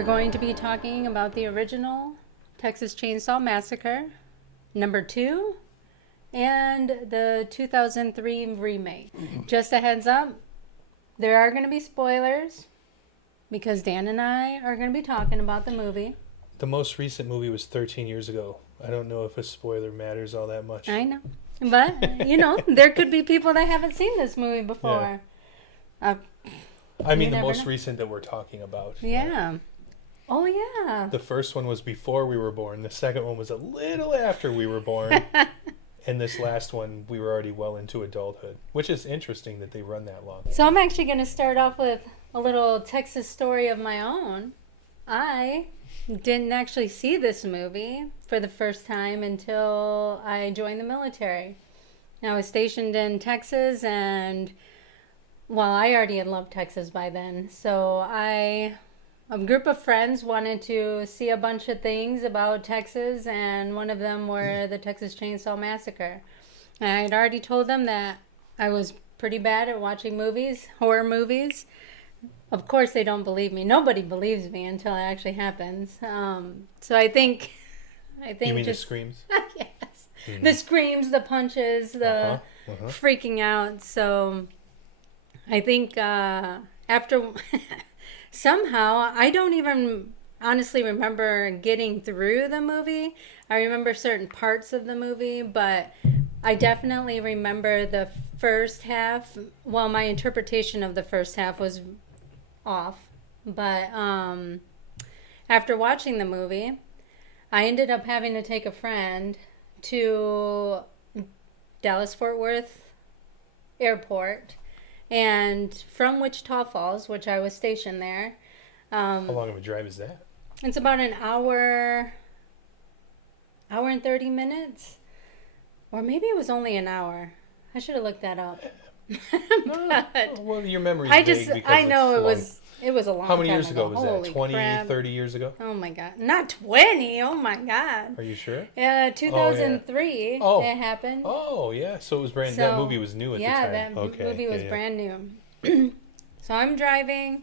We're going to be talking about the original Texas Chainsaw Massacre, number 2, and the 2003 remake. Just a heads up, there are going to be spoilers because Dan and I are going to be talking about the movie. The most recent movie was 13 years ago. I don't know if a spoiler matters all that much. I know. But, you know, there could be people that haven't seen this movie before. Yeah. I mean, the most recent that we're talking about. Yeah. Oh, yeah. The first one was before we were born. The second one was a little after we were born. And this last one, we were already well into adulthood, which is interesting that they run that long. So I'm actually going to start off with a little Texas story of my own. I didn't actually see this movie for the first time until I joined the military. I was stationed in Texas, and well, I already had loved Texas by then. So a group of friends wanted to see a bunch of things about Texas, and one of them were the Texas Chainsaw Massacre. And I had already told them that I was pretty bad at watching movies, horror movies. Of course, they don't believe me. Nobody believes me until it actually happens. So I think. You mean just, the screams? Yes, the screams, the punches, the freaking out. So I think after somehow I don't even honestly remember getting through the movie. I remember certain parts of the movie, but I definitely remember the first half. Well, my interpretation of the first half was off, but after watching the movie, I ended up having to take a friend to Dallas-Fort Worth Airport, and from Wichita Falls, which I was stationed there. How long of a drive is that? It's about an hour and 30 minutes, or maybe it was only an hour. I should have looked that up. Well, your memory's vague because I know it was a long time ago. How many years ago was that? Holy 20, crap. 30 years ago? Oh my god. Not 20. Oh my god. Are you sure? 2003 it happened. Oh, yeah. So it was brand that movie was new at the time. Yeah, that movie was brand new. So I'm driving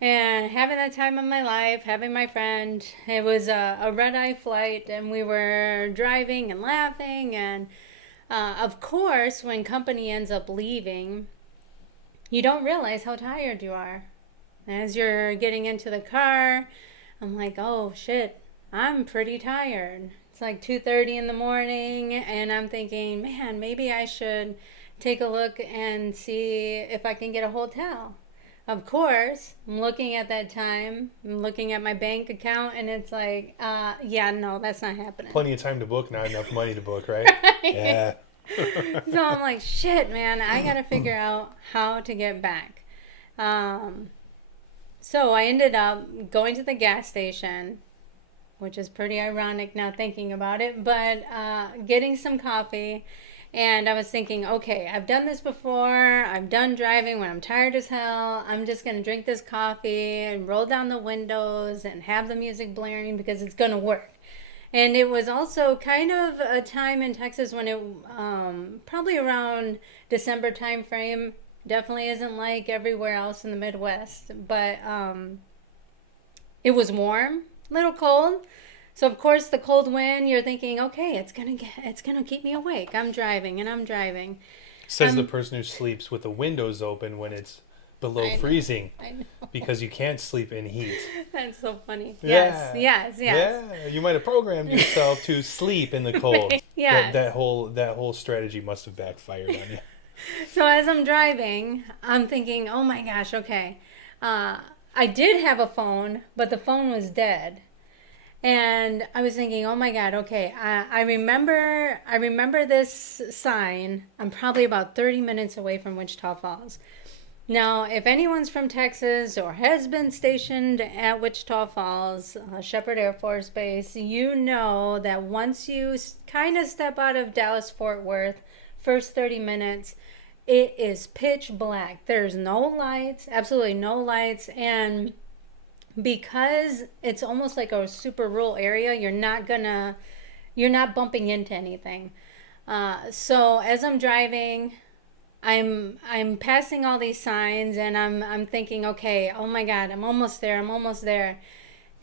and having the time of my life, having my friend. It was a red-eye flight, and we were driving and laughing, and of course, when company ends up leaving, you don't realize how tired you are. As you're getting into the car, I'm like, oh shit, I'm pretty tired. It's like 2:30 in the morning, and I'm thinking, man, maybe I should take a look and see if I can get a hotel. Of course, I'm looking at that time, I'm looking at my bank account, and it's like, yeah, no, that's not happening. Plenty of time to book, not enough money to book, right? Yeah. So I'm like, shit, man, I gotta figure out how to get back. So I ended up going to the gas station, which is pretty ironic now thinking about it, but getting some coffee. And I was thinking, okay, I've done this before. I've done driving when I'm tired as hell. I'm just going to drink this coffee and roll down the windows and have the music blaring because it's going to work. And it was also kind of a time in Texas when it, probably around December time frame, definitely isn't like everywhere else in the Midwest. But it was warm, a little cold. So of course the cold wind, you're thinking, okay, it's gonna keep me awake. I'm driving. Says the person who sleeps with the windows open when it's below freezing. I know. Because you can't sleep in heat. That's so funny. Yeah. Yes. Yeah, you might have programmed yourself to sleep in the cold. Yeah. That whole strategy must have backfired on you. So as I'm driving, I'm thinking, oh my gosh, okay. I did have a phone, but the phone was dead. And I was thinking, oh my God, okay, I remember this sign. I'm probably about 30 minutes away from Wichita Falls. Now, if anyone's from Texas or has been stationed at Wichita Falls, Shepherd Air Force Base, you know that once you kind of step out of Dallas-Fort Worth, first 30 minutes, it is pitch black. There's no lights, absolutely no lights, and because it's almost like a super rural area, you're not bumping into anything. So as I'm driving, I'm passing all these signs, and I'm thinking, okay, oh my God, I'm almost there.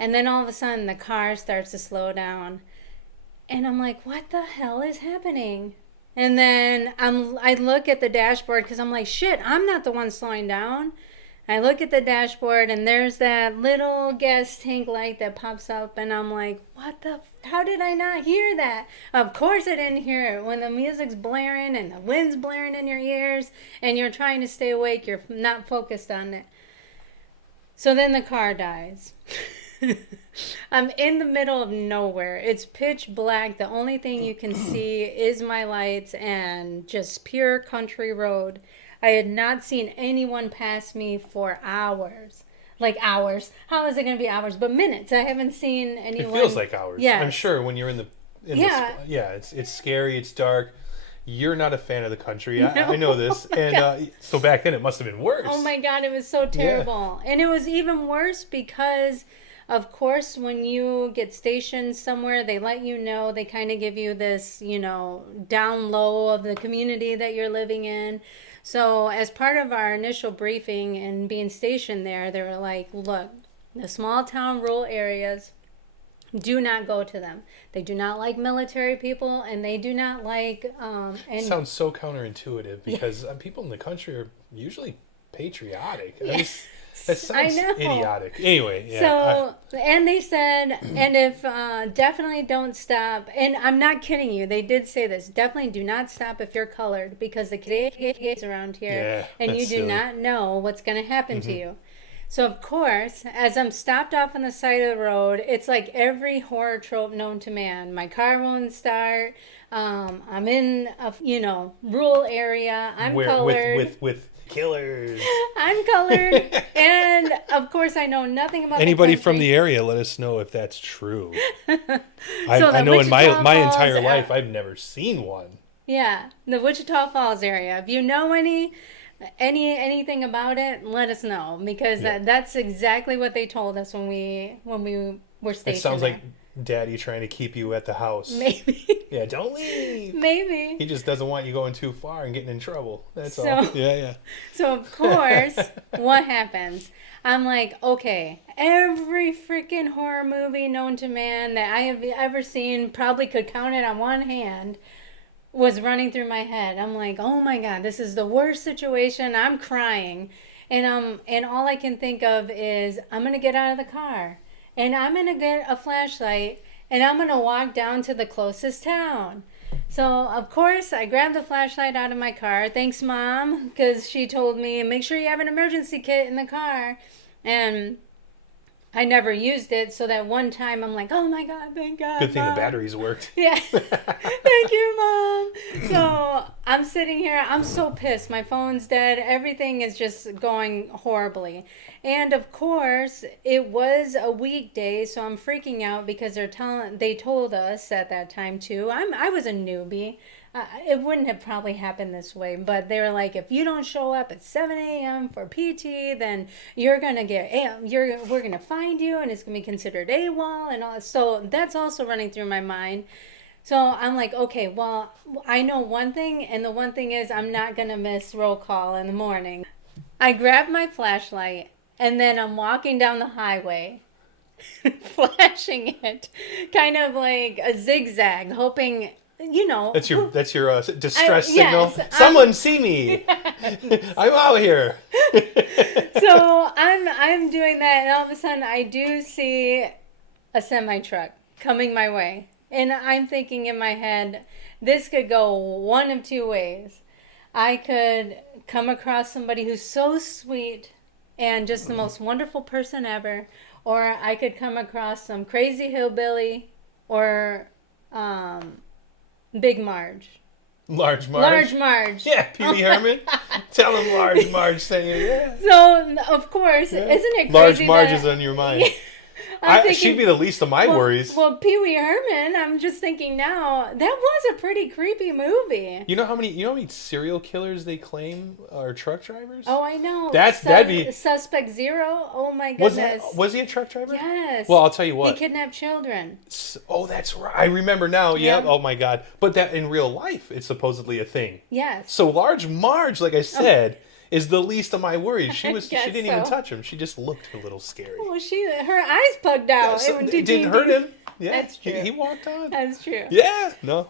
And then all of a sudden the car starts to slow down. And I'm like, what the hell is happening? And then I look at the dashboard because I'm like, shit, I'm not the one slowing down. I look at the dashboard and there's that little gas tank light that pops up, and I'm like, how did I not hear that? Of course I didn't hear it. When the music's blaring and the wind's blaring in your ears and you're trying to stay awake, you're not focused on it. So then the car dies. I'm in the middle of nowhere. It's pitch black. The only thing you can see is my lights and just pure country road. I had not seen anyone pass me for hours. Like hours. How is it going to be hours? But minutes. I haven't seen anyone. It feels like hours. Yeah. I'm sure when you're in the it's scary, it's dark. You're not a fan of the country. I know this. And so back then it must have been worse. Oh my God, it was so terrible. Yeah. And it was even worse because, of course, when you get stationed somewhere, they let you know, they kind of give you this, down low of the community that you're living in. So as part of our initial briefing and being stationed there, they were like, look, the small town rural areas, do not go to them. They do not like military people, and they do not like... It sounds so counterintuitive because people in the country are usually patriotic. Yes. That sounds idiotic. Anyway, yeah. So, and they said, and if definitely don't stop, and I'm not kidding you, they did say this, definitely do not stop if you're colored, because the kids around here, and you do not know what's going to happen to you. So, of course, as I'm stopped off on the side of the road, it's like every horror trope known to man. My car won't start. I'm in a, rural area. I'm colored. With killers. I'm colored. And, of course, I know nothing about anybody the from the area, let us know if that's true. I know in my Falls entire life, I've never seen one. Yeah, the Wichita Falls area. If you know anything about it, let us know, because that's exactly what they told us when we were stationed. It sounds like Daddy trying to keep you at the house. Maybe. Yeah, don't leave. Maybe. He just doesn't want you going too far and getting in trouble. That's all. Yeah. So of course, what happens? I'm like, okay, every freaking horror movie known to man that I have ever seen, probably could count it on one hand, was running through my head. I'm like, oh my God, this is the worst situation. I'm crying. And all I can think of is, I'm going to get out of the car and I'm going to get a flashlight and I'm going to walk down to the closest town. So, of course, I grabbed the flashlight out of my car. Thanks, Mom, because she told me, make sure you have an emergency kit in the car. And I never used it, so that one time I'm like, oh my God, thank God, good thing Mom. The batteries worked. Yeah. Thank you, Mom. So I'm sitting here, I'm so pissed. My phone's dead. Everything is just going horribly. And of course, it was a weekday, so I'm freaking out because they told us at that time too. I was a newbie. It wouldn't have probably happened this way, but they were like, if you don't show up at 7 a.m. for PT, then we're gonna find you, and it's gonna be considered AWOL and all. So that's also running through my mind. So I'm like, okay, well, I know one thing, and the one thing is I'm not gonna miss roll call in the morning. I grab my flashlight, and then I'm walking down the highway, flashing it, kind of like a zigzag, hoping. That's your distress signal. Yes, Someone see me. Yes. I'm out here. So I'm doing that, and all of a sudden I do see a semi-truck coming my way, and I'm thinking in my head, this could go one of two ways. I could come across somebody who's so sweet and just the most wonderful person ever, or I could come across some crazy hillbilly, or Big Marge. Large Marge. Large Marge. Yeah, Pee Wee Herman. Tell him Large Marge saying it. Yeah. So, of course, isn't it crazy Large Marge is on your mind. She'd be the least of my worries. Well, Pee Wee Herman, I'm just thinking now, that was a pretty creepy movie. You know how many serial killers they claim are truck drivers? Oh, I know. That'd be Suspect Zero. Oh my goodness. Was he a truck driver? Yes. Well, I'll tell you what. He kidnapped children. Oh, that's right. I remember now. Yep. Yeah. Oh my God. But that in real life, it's supposedly a thing. Yes. So Large Marge, like I said, is the least of my worries. She guess didn't even so. touch him. She just looked a little scary. Well, her eyes bugged out. So it didn't hurt him. Yeah, That's true. He walked on. That's true. Yeah, no.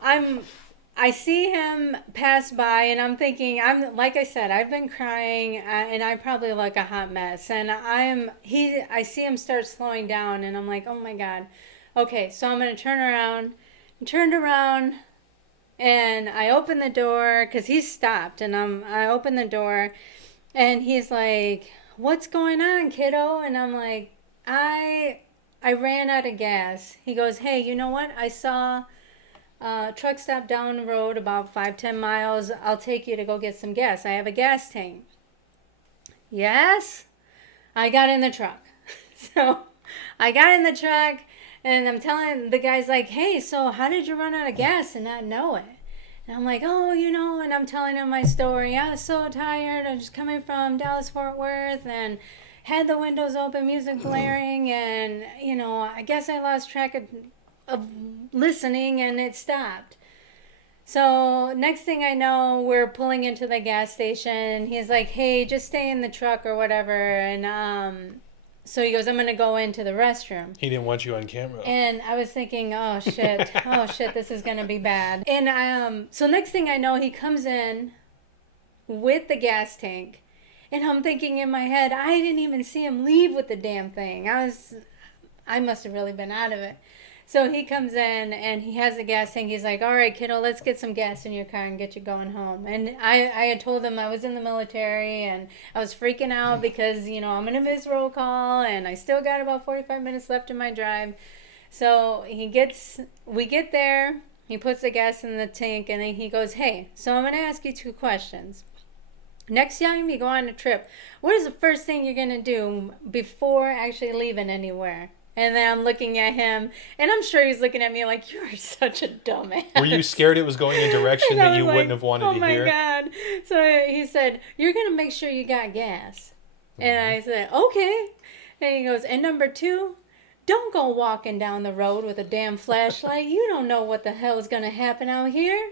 I see him pass by, and I'm thinking, like I said, I've been crying, and I probably look a hot mess. And I see him start slowing down, and I'm like, oh my God. Okay, so I'm gonna turn around. I turned around, and I open the door because he's stopped, and I open the door, and he's like, "What's going on, kiddo?" And I'm like, I ran out of gas. He goes, "Hey, you know what? I saw truck stop down the road about 5-10 miles. I'll take you to go get some gas. I have a gas tank." Yes, I got in the truck. So I got in the truck, and I'm telling the guy's like, "Hey, so how did you run out of gas and not know it?" And I'm like, "Oh, and I'm telling him my story. I was so tired. I'm just coming from Dallas, Fort Worth, and had the windows open, music blaring, and, I guess I lost track of listening, and it stopped." So next thing I know, we're pulling into the gas station. He's like, "Hey, just stay in the truck or whatever." And so he goes, "I'm going to go into the restroom." He didn't want you on camera. And I was thinking, oh shit, this is going to be bad. And so next thing I know, he comes in with the gas tank. And I'm thinking in my head, I didn't even see him leave with the damn thing. I must have really been out of it. So he comes in and he has a gas tank. He's like, "All right, kiddo, let's get some gas in your car and get you going home." And I had told him I was in the military and I was freaking out because, I'm going to miss roll call and I still got about 45 minutes left in my drive. So we get there, he puts the gas in the tank, and then he goes, "Hey, so I'm going to ask you 2 questions. Next time you go on a trip, what is the first thing you're going to do before actually leaving anywhere?" And then I'm looking at him, and I'm sure he's looking at me like, "You are such a dumbass." Were you scared it was going in a direction that you wouldn't have wanted to hear? Oh my God. So he said, "You're going to make sure you got gas." Mm-hmm. And I said, "Okay." And he goes, "And number 2, don't go walking down the road with a damn flashlight. You don't know what the hell is going to happen out here."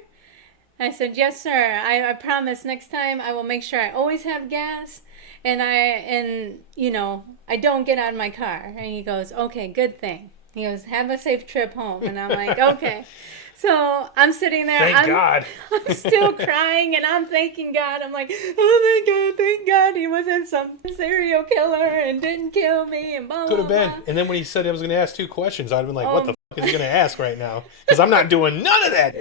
I said, "Yes, sir. I promise next time I will make sure I always have gas. And I don't get out of my car." And he goes, "Okay, good thing." He goes, "Have a safe trip home." And I'm like, "Okay." So I'm sitting there. Thank God. I'm still crying, and I'm thanking God. I'm like, "Oh my God, thank God he wasn't some serial killer and didn't kill me and blah, blah, blah." Could have been. And then when he said I was going to ask 2 questions, I'd have been like, what the fuck is he going to ask right now? Because I'm not doing none of that.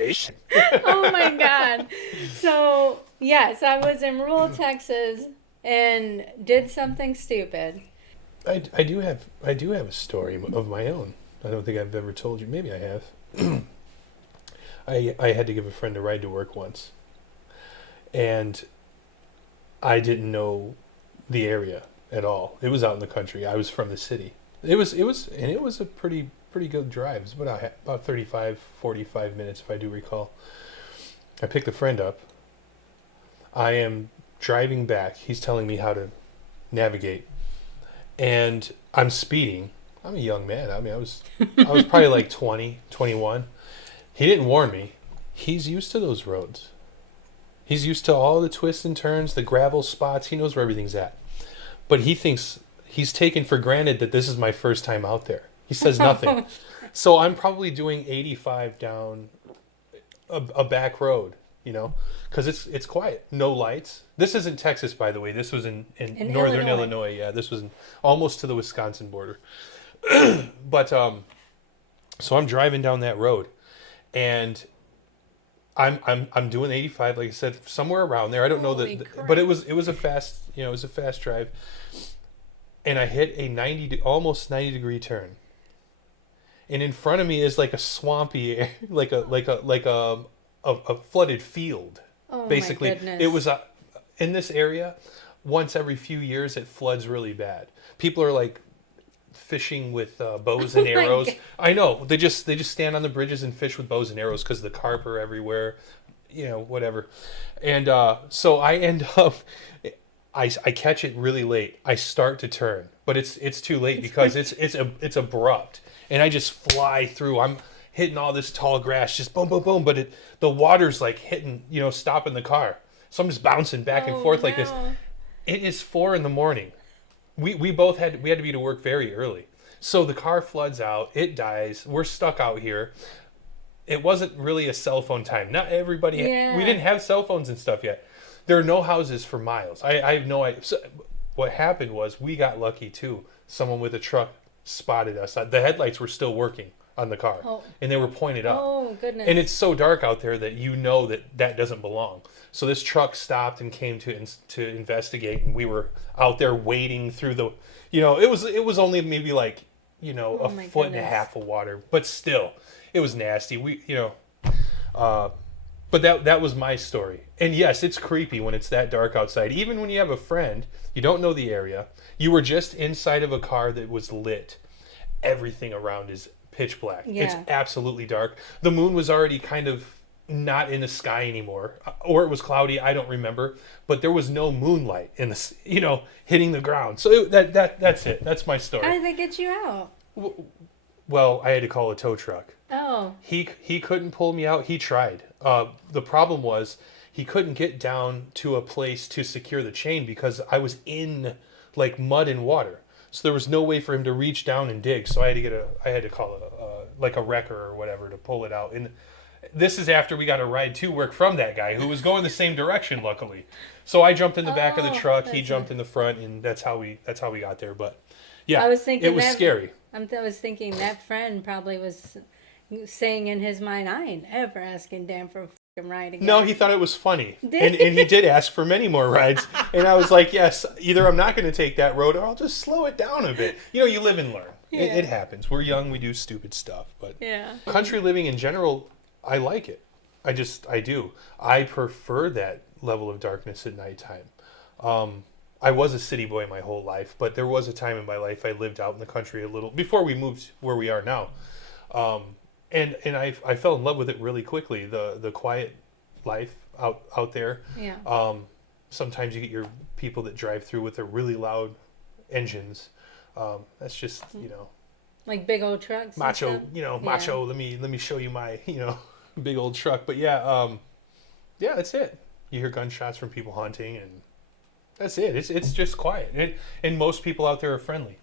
Oh my God. So, yes, I was in rural Texas and did something stupid. I do have a story of my own. I don't think I've ever told you. Maybe I have. I had to give a friend a ride to work once, and I didn't know the area at all. It was out in the country. I was from the city. It was a pretty good drive. It was about 35, 45 minutes, if I do recall. I picked a friend up. I am driving back. He's telling me how to navigate, and I'm speeding. I'm a young man. I mean, I was probably like 20, 21. He didn't warn me. He's used to those roads. He's used to all the twists and turns, the gravel spots. He knows where everything's at. But he thinks he's taken for granted that this is my first time out there. He says nothing. So I'm probably doing 85 down a back road, because it's quiet. No lights. This isn't Texas, by the way. This was in northern Illinois. Yeah, this was almost to the Wisconsin border. But so I'm driving down that road, and I'm doing 85, like I said, somewhere around there. I don't know but it was a fast, it was a fast drive, and I hit a almost 90 degree turn, and in front of me is like a swampy, like a flooded field. Oh, basically. My goodness. It was in this area. Once every few years, it floods really bad. People are like fishing with bows and arrows. I know, they just stand on the bridges and fish with bows and arrows because the carp are everywhere, whatever. And so I end up, I catch it really late. I start to turn, but it's too late because it's abrupt, and I just fly through. I'm hitting all this tall grass, just boom, boom, boom. But the water's like hitting, stopping the car. So I'm just bouncing back and forth like this. It is 4 a.m. We both had to be to work very early. So the car floods out. It dies. We're stuck out here. It wasn't really a cell phone time. Not everybody. We didn't have cell phones and stuff yet. There are no houses for miles. I have no idea. So what happened was we got lucky too. Someone with a truck spotted us. The headlights were still working on the car, and they were pointed up. Oh, goodness. And it's so dark out there that you know that doesn't belong. So this truck stopped and came to investigate, and we were out there wading through the, it was only maybe like, a foot and a half of water, but still, it was nasty. But that was my story. And yes, it's creepy when it's that dark outside. Even when you have a friend, you don't know the area, you were just inside of a car that was lit. Everything around is pitch black. Yeah. It's absolutely dark. The moon was already kind of not in the sky anymore, or it was cloudy. I don't remember, but there was no moonlight in the, hitting the ground. So that's it. That's my story. How did they get you out? Well, I had to call a tow truck. Oh. He couldn't pull me out. He tried. The problem was he couldn't get down to a place to secure the chain because I was in like mud and water. So there was no way for him to reach down and dig. So I had to call a wrecker or whatever to pull it out. And this is after we got a ride to work from that guy who was going the same direction, luckily. So I jumped in the back of the truck. He jumped in the front, and that's how we got there. But yeah, I was thinking it was scary. I was thinking that friend probably was saying in his mind, I ain't ever asking Dan for a fucking ride again. No, he thought it was funny. And he did ask for many more rides. And I was like, yes, either I'm not going to take that road or I'll just slow it down a bit. You live and learn. Yeah. It happens. We're young. We do stupid stuff. But country living in general, I like it. I do. I prefer that level of darkness at nighttime. I was a city boy my whole life, but there was a time in my life I lived out in the country a little before we moved where we are now. And I fell in love with it really quickly. The quiet life out there. Yeah. Sometimes you get your people that drive through with their really loud engines. That's just like big old trucks. Macho, macho. Let me show you my big old truck. But yeah, that's it. You hear gunshots from people hunting, and that's it. It's just quiet, and most people out there are friendly.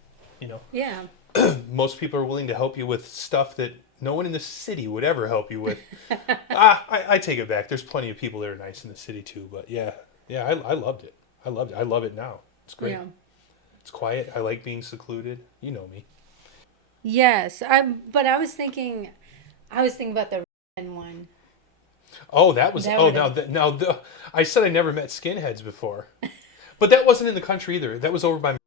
Yeah. Most people are willing to help you with stuff that no one in the city would ever help you with. I take it back. There's plenty of people that are nice in the city too. But yeah, I loved it. I loved it. I love it now. It's great. Yeah. It's quiet. I like being secluded. You know me. Yes, but I was thinking about the red one. Oh, that was. I said I never met skinheads before, but that wasn't in the country either. That was over by my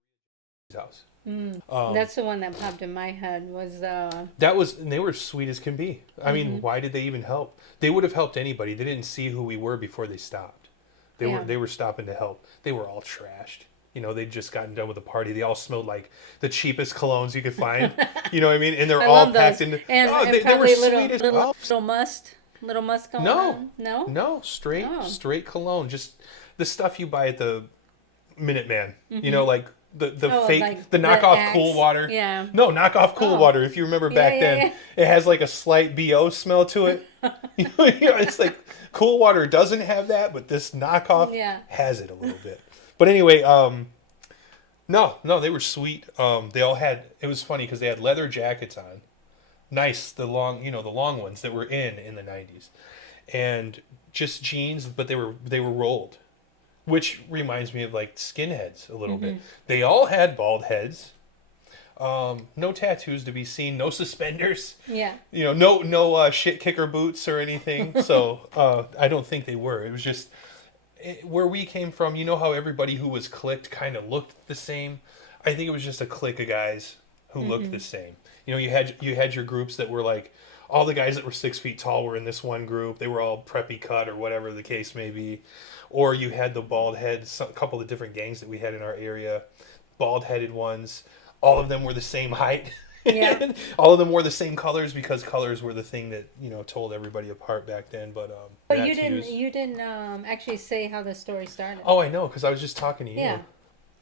house. That's the one that popped in my head. And they were sweet as can be. I mean, why did they even help? They would have helped anybody. They didn't see who we were before they stopped. They were stopping to help. They were all trashed. They'd just gotten done with a party. They all smelled like the cheapest colognes you could find. You know what I mean? And they're all packed into. And they were sweet as little must going on. No, straight cologne. Just the stuff you buy at the Minuteman. Like the fake, like the knockoff Cool Water. Yeah. No, knockoff Cool Water. If you remember back then, it has like a slight BO smell to it. It's like Cool Water doesn't have that, but this knockoff has it a little bit. But anyway, no, they were sweet. They all had. It was funny because they had leather jackets on, nice, the long ones that were in the 90s, and just jeans, but they were rolled, which reminds me of like skinheads a little bit. They all had bald heads, no tattoos to be seen, no suspenders. Yeah. No shit kicker boots or anything. So I don't think they were. It was just. Where we came from, how everybody who was clicked kind of looked the same. I think it was just a clique of guys who looked the same. You had your groups that were like all the guys that were 6 feet tall were in this one group. They were all preppy cut or whatever the case may be. Or you had the bald heads, a couple of different gangs that we had in our area, bald headed ones. All of them were the same height. Yeah. All of them wore the same colors because colors were the thing that told everybody apart back then. But you didn't actually say how the story started. Oh, I know, because I was just talking to you. Yeah.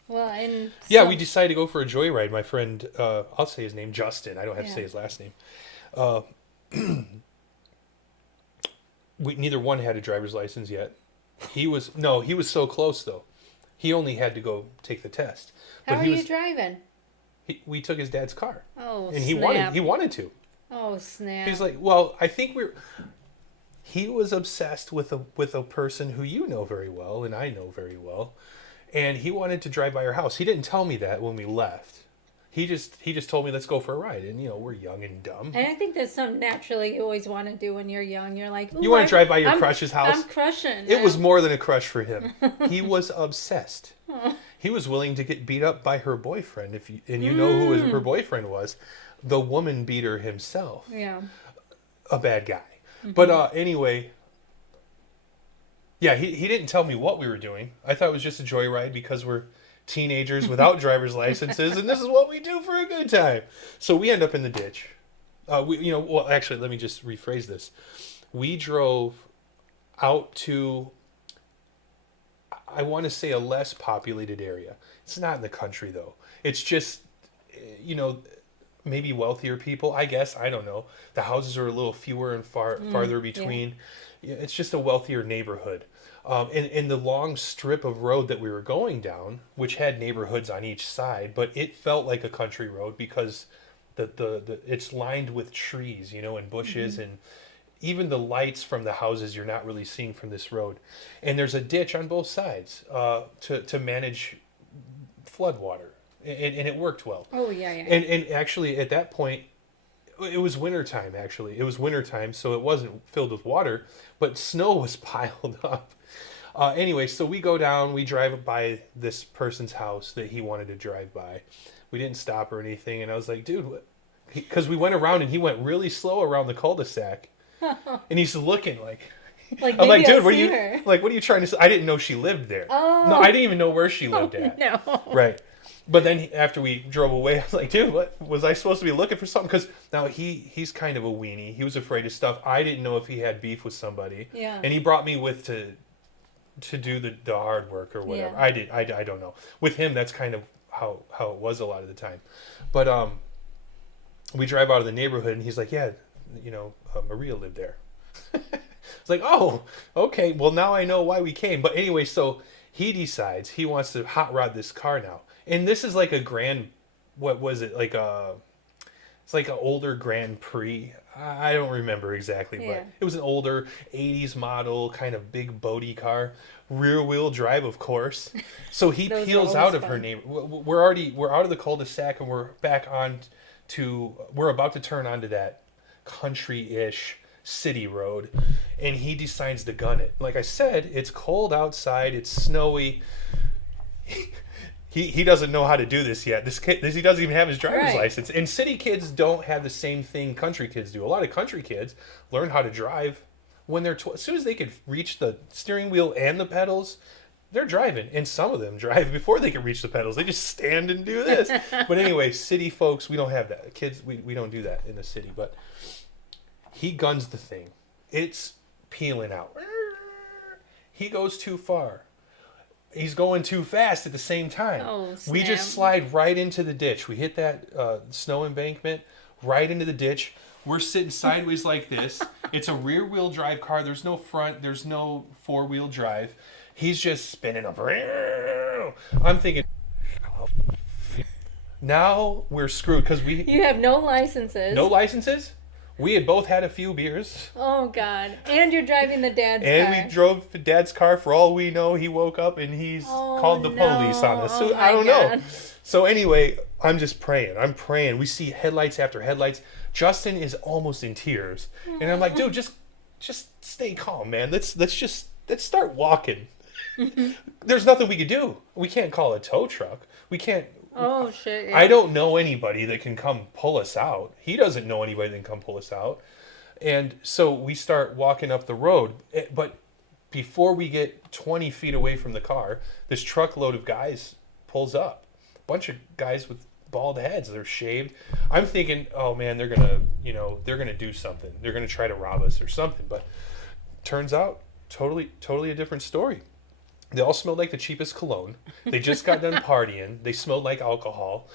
Well, we decided to go for a joyride. My friend, I'll say his name, Justin. I don't have to say his last name. Neither one had a driver's license yet. He was so close though. He only had to go take the test. How But are you driving? we took his dad's car. Oh, and snap. he wanted to. Oh, snap. He's like, well, I think he was obsessed with a person who you know very well and I know very well, and he wanted to drive by our house. He didn't tell me that when we left. He just told me, let's go for a ride. And we're young and dumb. And I think that's something naturally you always want to do when you're young. You're like, you want to drive by your crush's house? I'm crushing. It was more than a crush for him. He was obsessed. He was willing to get beat up by her boyfriend. You know who her boyfriend was. The woman beater himself. Yeah. A bad guy. Mm-hmm. But anyway, yeah, he didn't tell me what we were doing. I thought it was just a joyride because we're teenagers without driver's licenses, and this is what we do for a good time. So we end up in the ditch. Well, actually, let me just rephrase this. We drove out to, I want to say, a less populated area. It's not in the country, though. It's just, maybe wealthier people, I guess. I don't know. The houses are a little fewer and farther between. Yeah. It's just a wealthier neighborhood. In the long strip of road that we were going down, which had neighborhoods on each side, but it felt like a country road because the it's lined with trees, and bushes, and even the lights from the houses you're not really seeing from this road. And there's a ditch on both sides to manage flood water, and it worked well. Oh yeah. And actually at that point, it was wintertime. Actually, it was wintertime, so it wasn't filled with water, but snow was piled up. Anyway, so we go down, we drive by this person's house that he wanted to drive by. We didn't stop or anything, and I was like, dude, because we went around and he went really slow around the cul-de-sac, and he's looking like I'm like, dude, what are you trying to say? I didn't know she lived there. Oh. No, I didn't even know where she lived at. No. Right. But then after we drove away, I was like, dude, what was I supposed to be looking for something? Because now he's kind of a weenie. He was afraid of stuff. I didn't know if he had beef with somebody. Yeah. And he brought me with to do the hard work or whatever. Yeah. I don't know. With him, that's kind of how it was a lot of the time. But we drive out of the neighborhood, and he's like, yeah, Maria lived there. It's like, oh, okay. Well, now I know why we came. But anyway, so he decides he wants to hot rod this car now. And this is like a grand, what was it? It's like an older Grand Prix. I don't remember exactly, but it was an older 80s model, kind of big boaty car. Rear wheel drive, of course. So he peels out of her neighbor. We're out of the cul-de-sac, and we're back we're about to turn onto that country-ish city road, and he decides to gun it. Like I said, it's cold outside, it's snowy. He doesn't know how to do this yet. He doesn't even have his driver's license. And city kids don't have the same thing country kids do. A lot of country kids learn how to drive when they're as soon as they could reach the steering wheel and the pedals, they're driving. And some of them drive before they can reach the pedals. They just stand and do this. But anyway, city folks, we don't have that. Kids, we don't do that in the city. But he guns the thing. It's peeling out. He goes too far. He's going too fast at the same time. Oh, snap. We just slide right into the ditch. We hit that snow embankment, right into the ditch. We're sitting sideways like this. It's a rear-wheel drive car. There's no front. There's no four-wheel drive. He's just spinning up. I'm thinking, now we're screwed because You have no licenses. No licenses? We had both had a few beers. Oh, God. And you're driving the dad's car. And we drove the dad's car. For all we know, he woke up and he's called the police on us. So I don't know. So anyway, I'm just praying. I'm praying. We see headlights after headlights. Justin is almost in tears. And I'm like, dude, just stay calm, man. Let's start walking. There's nothing we could do. We can't call a tow truck. We can't. Oh, shit. Yeah. I don't know anybody that can come pull us out. He doesn't know anybody that can come pull us out. And so we start walking up the road. But before we get 20 feet away from the car, this truckload of guys pulls up. A bunch of guys with bald heads. They're shaved. I'm thinking, oh, man, they're going to do something. They're going to try to rob us or something. But turns out, totally a different story. They all smelled like the cheapest cologne. They just got done partying. They smelled like alcohol.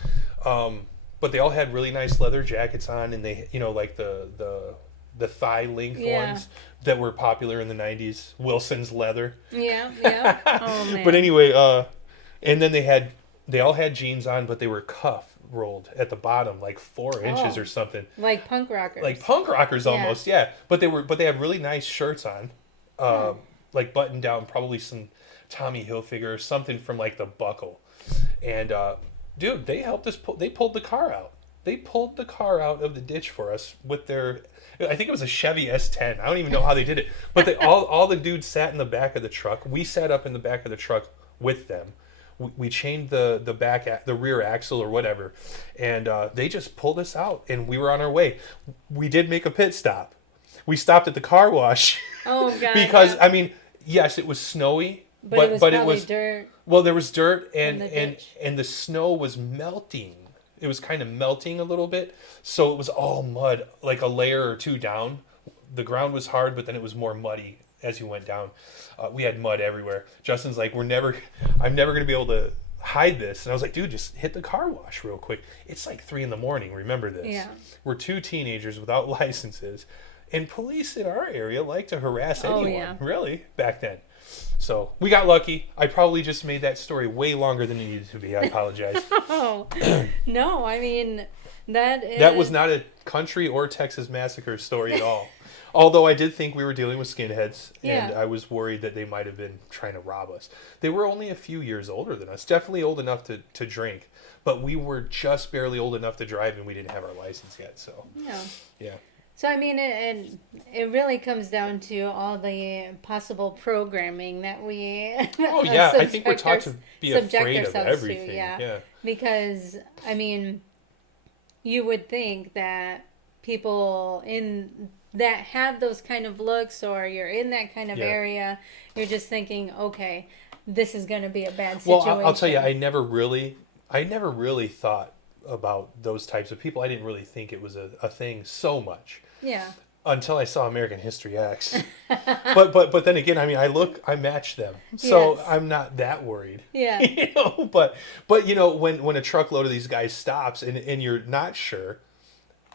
But they all had really nice leather jackets on, and they, like the thigh length ones that were popular in the 90s. Wilson's leather. Yeah. Oh, man. But anyway, And then they all had jeans on, but they were cuff rolled at the bottom, like 4 inches or something. Like punk rockers. Like punk rockers almost, yeah. But they had really nice shirts on, like button down, probably some Tommy Hilfiger or something from like the buckle. And dude, they helped us. They pulled the car out. They pulled the car out of the ditch for us with their. I think it was a Chevy S10. I don't even know how they did it, but they all the dudes sat in the back of the truck. We sat up in the back of the truck with them. We chained the rear axle or whatever, and they just pulled us out, and we were on our way. We did make a pit stop. We stopped at the car wash. Oh god! Because I mean, yes, it was snowy, but it was dirt. Well, there was dirt, and the snow was melting. It was kind of melting a little bit, so it was all mud, like a layer or two down. The ground was hard, but then it was more muddy as you went down. We had mud everywhere. Justin's like, I'm never going to be able to hide this. And I was like, dude, just hit the car wash real quick. It's like 3 a.m. Remember this. Yeah. We're 2 teenagers without licenses. And police in our area like to harass anyone, really, back then. So we got lucky. I probably just made that story way longer than it needed to be. I apologize. Oh, no, I mean, that was not a country or Texas massacre story at all. Although I did think we were dealing with skinheads, and I was worried that they might have been trying to rob us. They were only a few years older than us, definitely old enough to drink, but we were just barely old enough to drive, and we didn't have our license yet. So yeah. So I mean, it really comes down to all the possible programming that we. Oh yeah, I think we're taught to be afraid of everything. Yeah. Because I mean, you would think that people that have those kind of looks, or you're in that kind of area, you're just thinking, okay, this is going to be a bad situation. Well, I'll tell you, I never really thought about those types of people. I didn't really think it was a thing so much. Yeah. Until I saw American History X. but then again, I mean, I match them, so I'm not that worried. Yeah. But you know, when a truckload of these guys stops and you're not sure.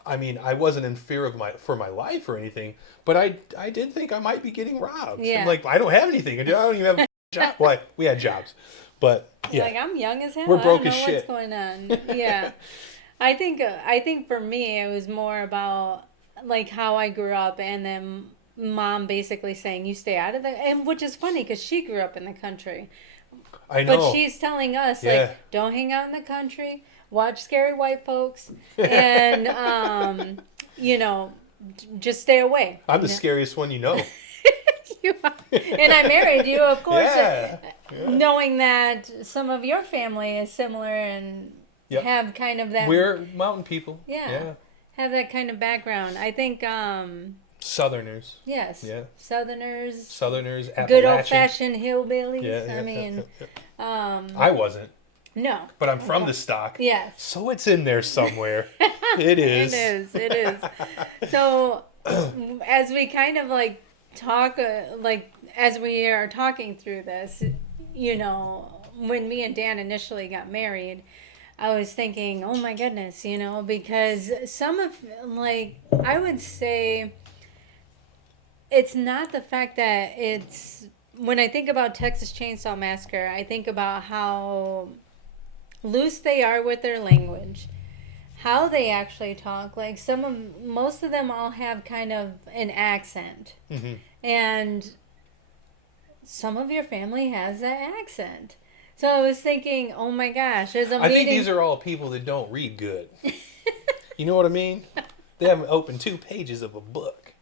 I mean, I wasn't in fear for my life or anything, but I did think I might be getting robbed. Yeah. I'm like, I don't have anything. I don't even have a job. Well, we had jobs, but yeah. Like, I'm young as hell. We're broke as What's shit. going on? Yeah. I think for me, it was more about like how I grew up, and then mom basically saying, you stay out of and which is funny because she grew up in the country. I know. But she's telling us, like, don't hang out in the country. Watch Scary White Folks, and you know, just stay away. I'm the scariest one you know. You are. And I married you, of course, knowing that some of your family is similar and have kind of that. We're mountain people. Yeah, have that kind of background. I think. Southerners. Yes. Yeah. Southerners. Appalachian. Good old fashioned hillbillies. Yeah, I mean, I wasn't. No. But I'm from the stock. Yes. So it's in there somewhere. It is. It is. So as we kind of like talk, as we are talking through this, you know, when me and Dan initially got married, I was thinking, oh my goodness, you know, because some of, like, I would say it's not the fact that it's, when I think about Texas Chainsaw Massacre, I think about how loose they are with their language, how they actually talk. Like most of them all have kind of an accent, and some of your family has that accent. So I was thinking, oh my gosh, there's a meeting. I think these are all people that don't read good. You know what I mean? They haven't opened 2 pages of a book.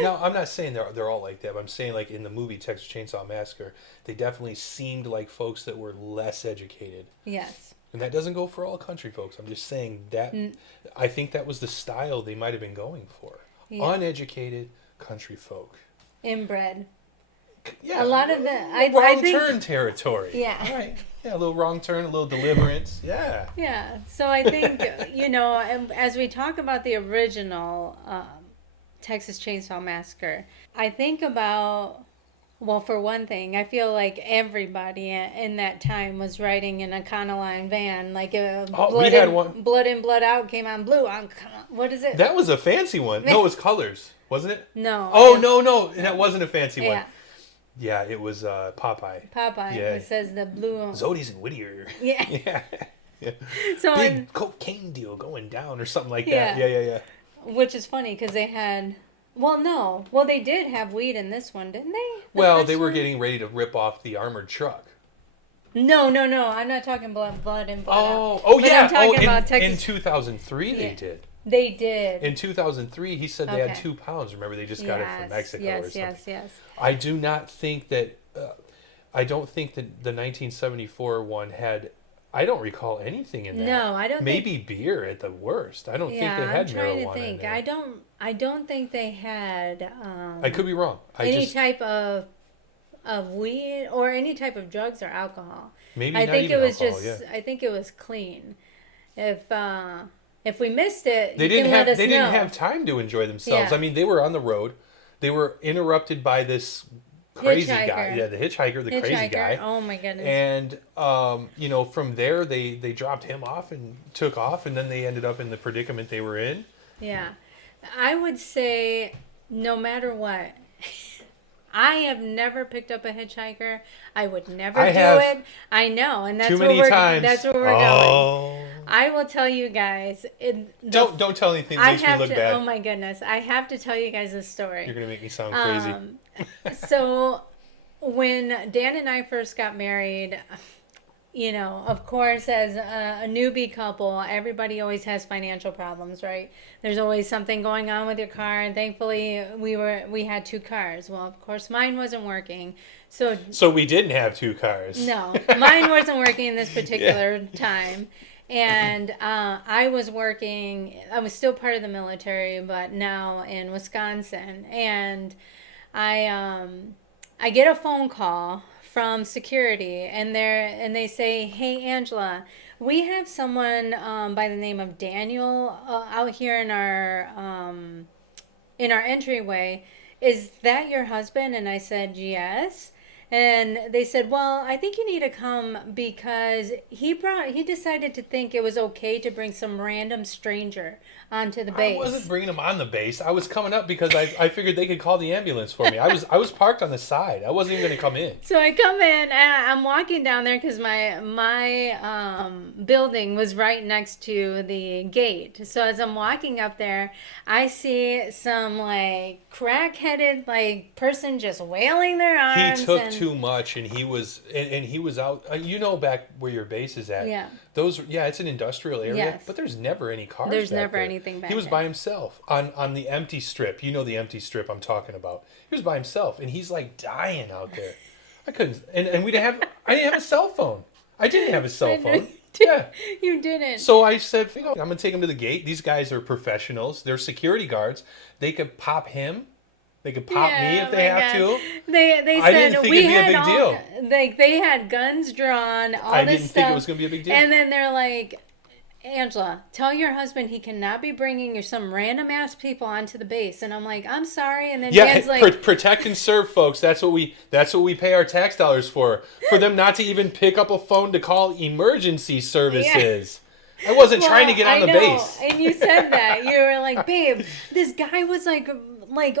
Now, I'm not saying they're all like that, but I'm saying, like, in the movie Texas Chainsaw Massacre, they definitely seemed like folks that were less educated. Yes. And that doesn't go for all country folks. I'm just saying that I think that was the style they might have been going for. Yeah. Uneducated country folk. Inbred. Yeah. A lot of the wrong turn territory. Yeah. All right. Yeah, a little wrong turn, a little deliverance. Yeah. Yeah. So I think, you know, as we talk about the original Texas Chainsaw Massacre, I think about, well, for one thing, I feel like everybody in that time was riding an Econoline van. Like, we had one. Blood In, Blood Out came on blue. What is it? That was a fancy one. No, it was Colors, wasn't it? No. Oh, no. That wasn't a fancy one. Yeah, it was Popeye. Popeye. Yeah. It says the blue. Zodi's and Whittier. Yeah. Yeah. Yeah. So Big cocaine deal going down or something like Yeah. that. Yeah. which is funny because they had. Well, they did have weed in this one, didn't they? Well, they were getting ready to rip off the armored truck. No. I'm not talking blood and blood out. Oh But yeah. I'm talking about in Texas. 2003 they Yeah. did. They did. In 2003, he said they had Okay. 2 pounds. Remember, they just got it from Mexico or something. Yes. I do not think that. I don't think that the 1974 one had. I don't recall anything in that. No, I don't. Maybe beer at the worst. I don't think they had I'm trying marijuana to think. in there. I don't think they had. I could be wrong. Any type of weed or any type of drugs or alcohol. Maybe I not think even it was alcohol, just. yeah. I think it was clean. If we missed it, They you didn't can have. let us They know. didn't have time to enjoy themselves. Yeah. I mean, they were on the road. They were interrupted by this crazy guy. Hitchhiker. Yeah, the hitchhiker, the crazy guy. Oh my goodness. And from there they dropped him off and took off, and then they ended up in the predicament they were in. Yeah. I would say no matter what. I have never picked up a hitchhiker. I would never do have. it. I know, and that's Too where many we're times. that's where we're going. I will tell you guys. Don't tell anything that makes me look bad. Oh my goodness. I have to tell you guys a story. You're gonna make me sound crazy. So when Dan and I first got married, of course, as a newbie couple, everybody always has financial problems, right? There's always something going on with your car, and thankfully we had 2 cars. Well, of course, mine wasn't working. So we didn't have 2 cars. no, mine wasn't working in this particular time. And I was working, I was still part of the military, but now in Wisconsin. And I get a phone call from security, and they say, "Hey, Angela, we have someone by the name of Daniel out here in our entryway. Is that your husband?" And I said, "Yes." And they said, "Well, I think you need to come because he decided to think it was okay to bring some random stranger onto the base." I wasn't bringing them on the base. I was coming up because I figured they could call the ambulance for me. I was parked on the side. I wasn't even going to come in. So I come in and I'm walking down there because my building was right next to the gate. So as I'm walking up there, I see some like crack-headed like person just wailing their arms. He took too much, and he was out. Back where your base is at. Yeah. It's an industrial area, Yes. but there's never any cars. There's back never there. anything back He was there. by himself on the empty strip. You know the empty strip I'm talking about. He was by himself, and he's like dying out there. I couldn't, and I didn't have a cell phone. I didn't have a cell phone. Yeah. You didn't. So I said, I'm gonna take him to the gate. These guys are professionals. They're security guards. They could pop him. They could pop me if they have to. They I said didn't think we it'd be a had big all, deal. like they had guns drawn, all I this didn't stuff. think it was gonna be a big deal. And then they're like, "Angela, tell your husband he cannot be bringing some random ass people onto the base." And I'm like, "I'm sorry." And then Dan's like, protect and serve, folks. That's what we pay our tax dollars for them not to even pick up a phone to call emergency services. I wasn't trying to get on the base. And you said that. You were like, "Babe, this guy was like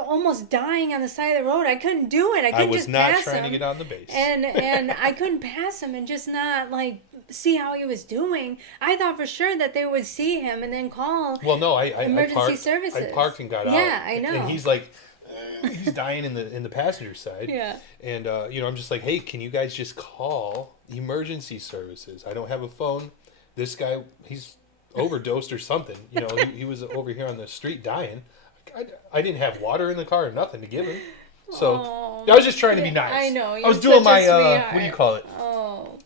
almost dying on the side of the road. I couldn't do it. I couldn't just pass him." I was not trying to get on the base. And I couldn't pass him and just not like see how he was doing. I thought for sure that they would see him and then call emergency services. I parked and got out. Yeah, I know. And he's like, he's dying in the passenger side. Yeah. And I'm just like, "Hey, can you guys just call emergency services? I don't have a phone. This guy, he's overdosed or something. He was over here on the street dying. I didn't have water in the car or nothing to give him. So I was just trying to be nice. I know. I was doing my what do you call it? Oh.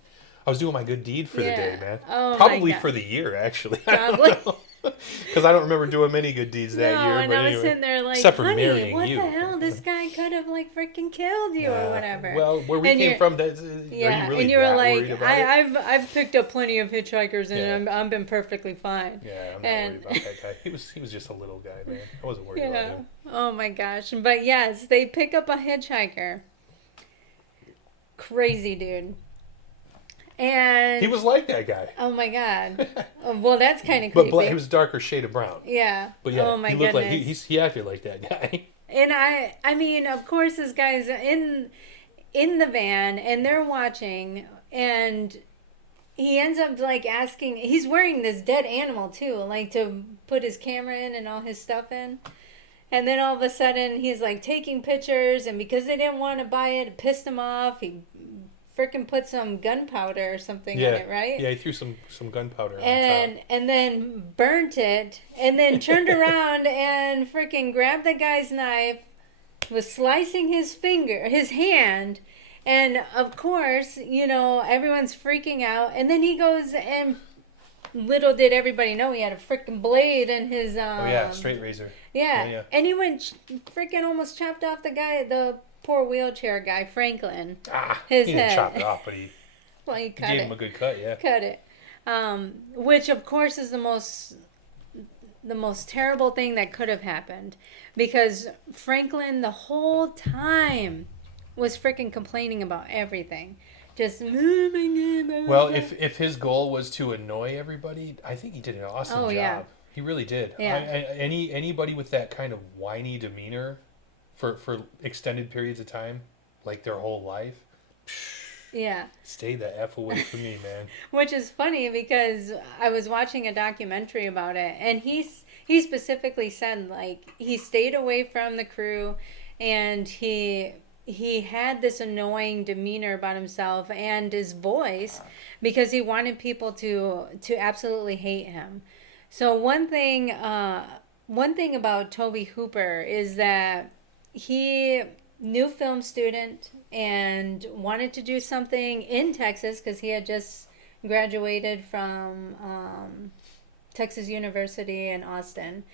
I was doing my good deed for the day, man. Oh, probably my God. for the year, actually. Probably. Because I don't remember doing many good deeds that year. And but I was anyway. sitting there like, Except for "Honey, marrying what you. the hell? This guy could have like freaking killed you or whatever." Well, where we And came you're- from, are Yeah, you really and you were that like, worried about it? I've picked up plenty of hitchhikers and Yeah. I've been perfectly fine. Yeah, I'm not and- worried about that guy. He was just a little guy, man. I wasn't worried about him. Oh my gosh. But yes, they pick up a hitchhiker. Crazy dude. And He was like that guy. oh my god. Well, that's kind of But creepy. he was a darker shade of brown. Yeah. But yeah, oh my he looked goodness. like he acted like that guy. And I mean, of course, this guy's in. in the van and they're watching, and he ends up like asking, he's wearing this dead animal too, like to put his camera in and all his stuff in. And then all of a sudden he's like taking pictures, and because they didn't want to buy it, it pissed him off. He freaking put some gunpowder or something on it, right? Yeah, he threw some gunpowder on and top. and then burnt it, and then turned around and freaking grabbed the guy's knife, was slicing his hand, and of course, everyone's freaking out, and then he goes and little did everybody know he had a freaking blade in his Oh yeah, straight razor. Yeah. And he went freaking almost chopped off the poor wheelchair guy, Franklin. His he didn't head. Chop it off, but he cut gave him a good cut, yeah. Cut it. Which of course is the most terrible thing that could have happened, because Franklin the whole time was freaking complaining about everything. Just well, if his goal was to annoy everybody, I think he did an awesome job. Yeah. He really did. Yeah. Anybody with that kind of whiny demeanor for extended periods of time, like their whole life, yeah, stay the F away from me, man. Which is funny because I was watching a documentary about it, and he specifically said like he stayed away from the crew, and he had this annoying demeanor about himself and his voice because he wanted people to absolutely hate him. So one thing about Tobe Hooper is that he new film student and wanted to do something in Texas because he had just graduated from Texas University in Austin,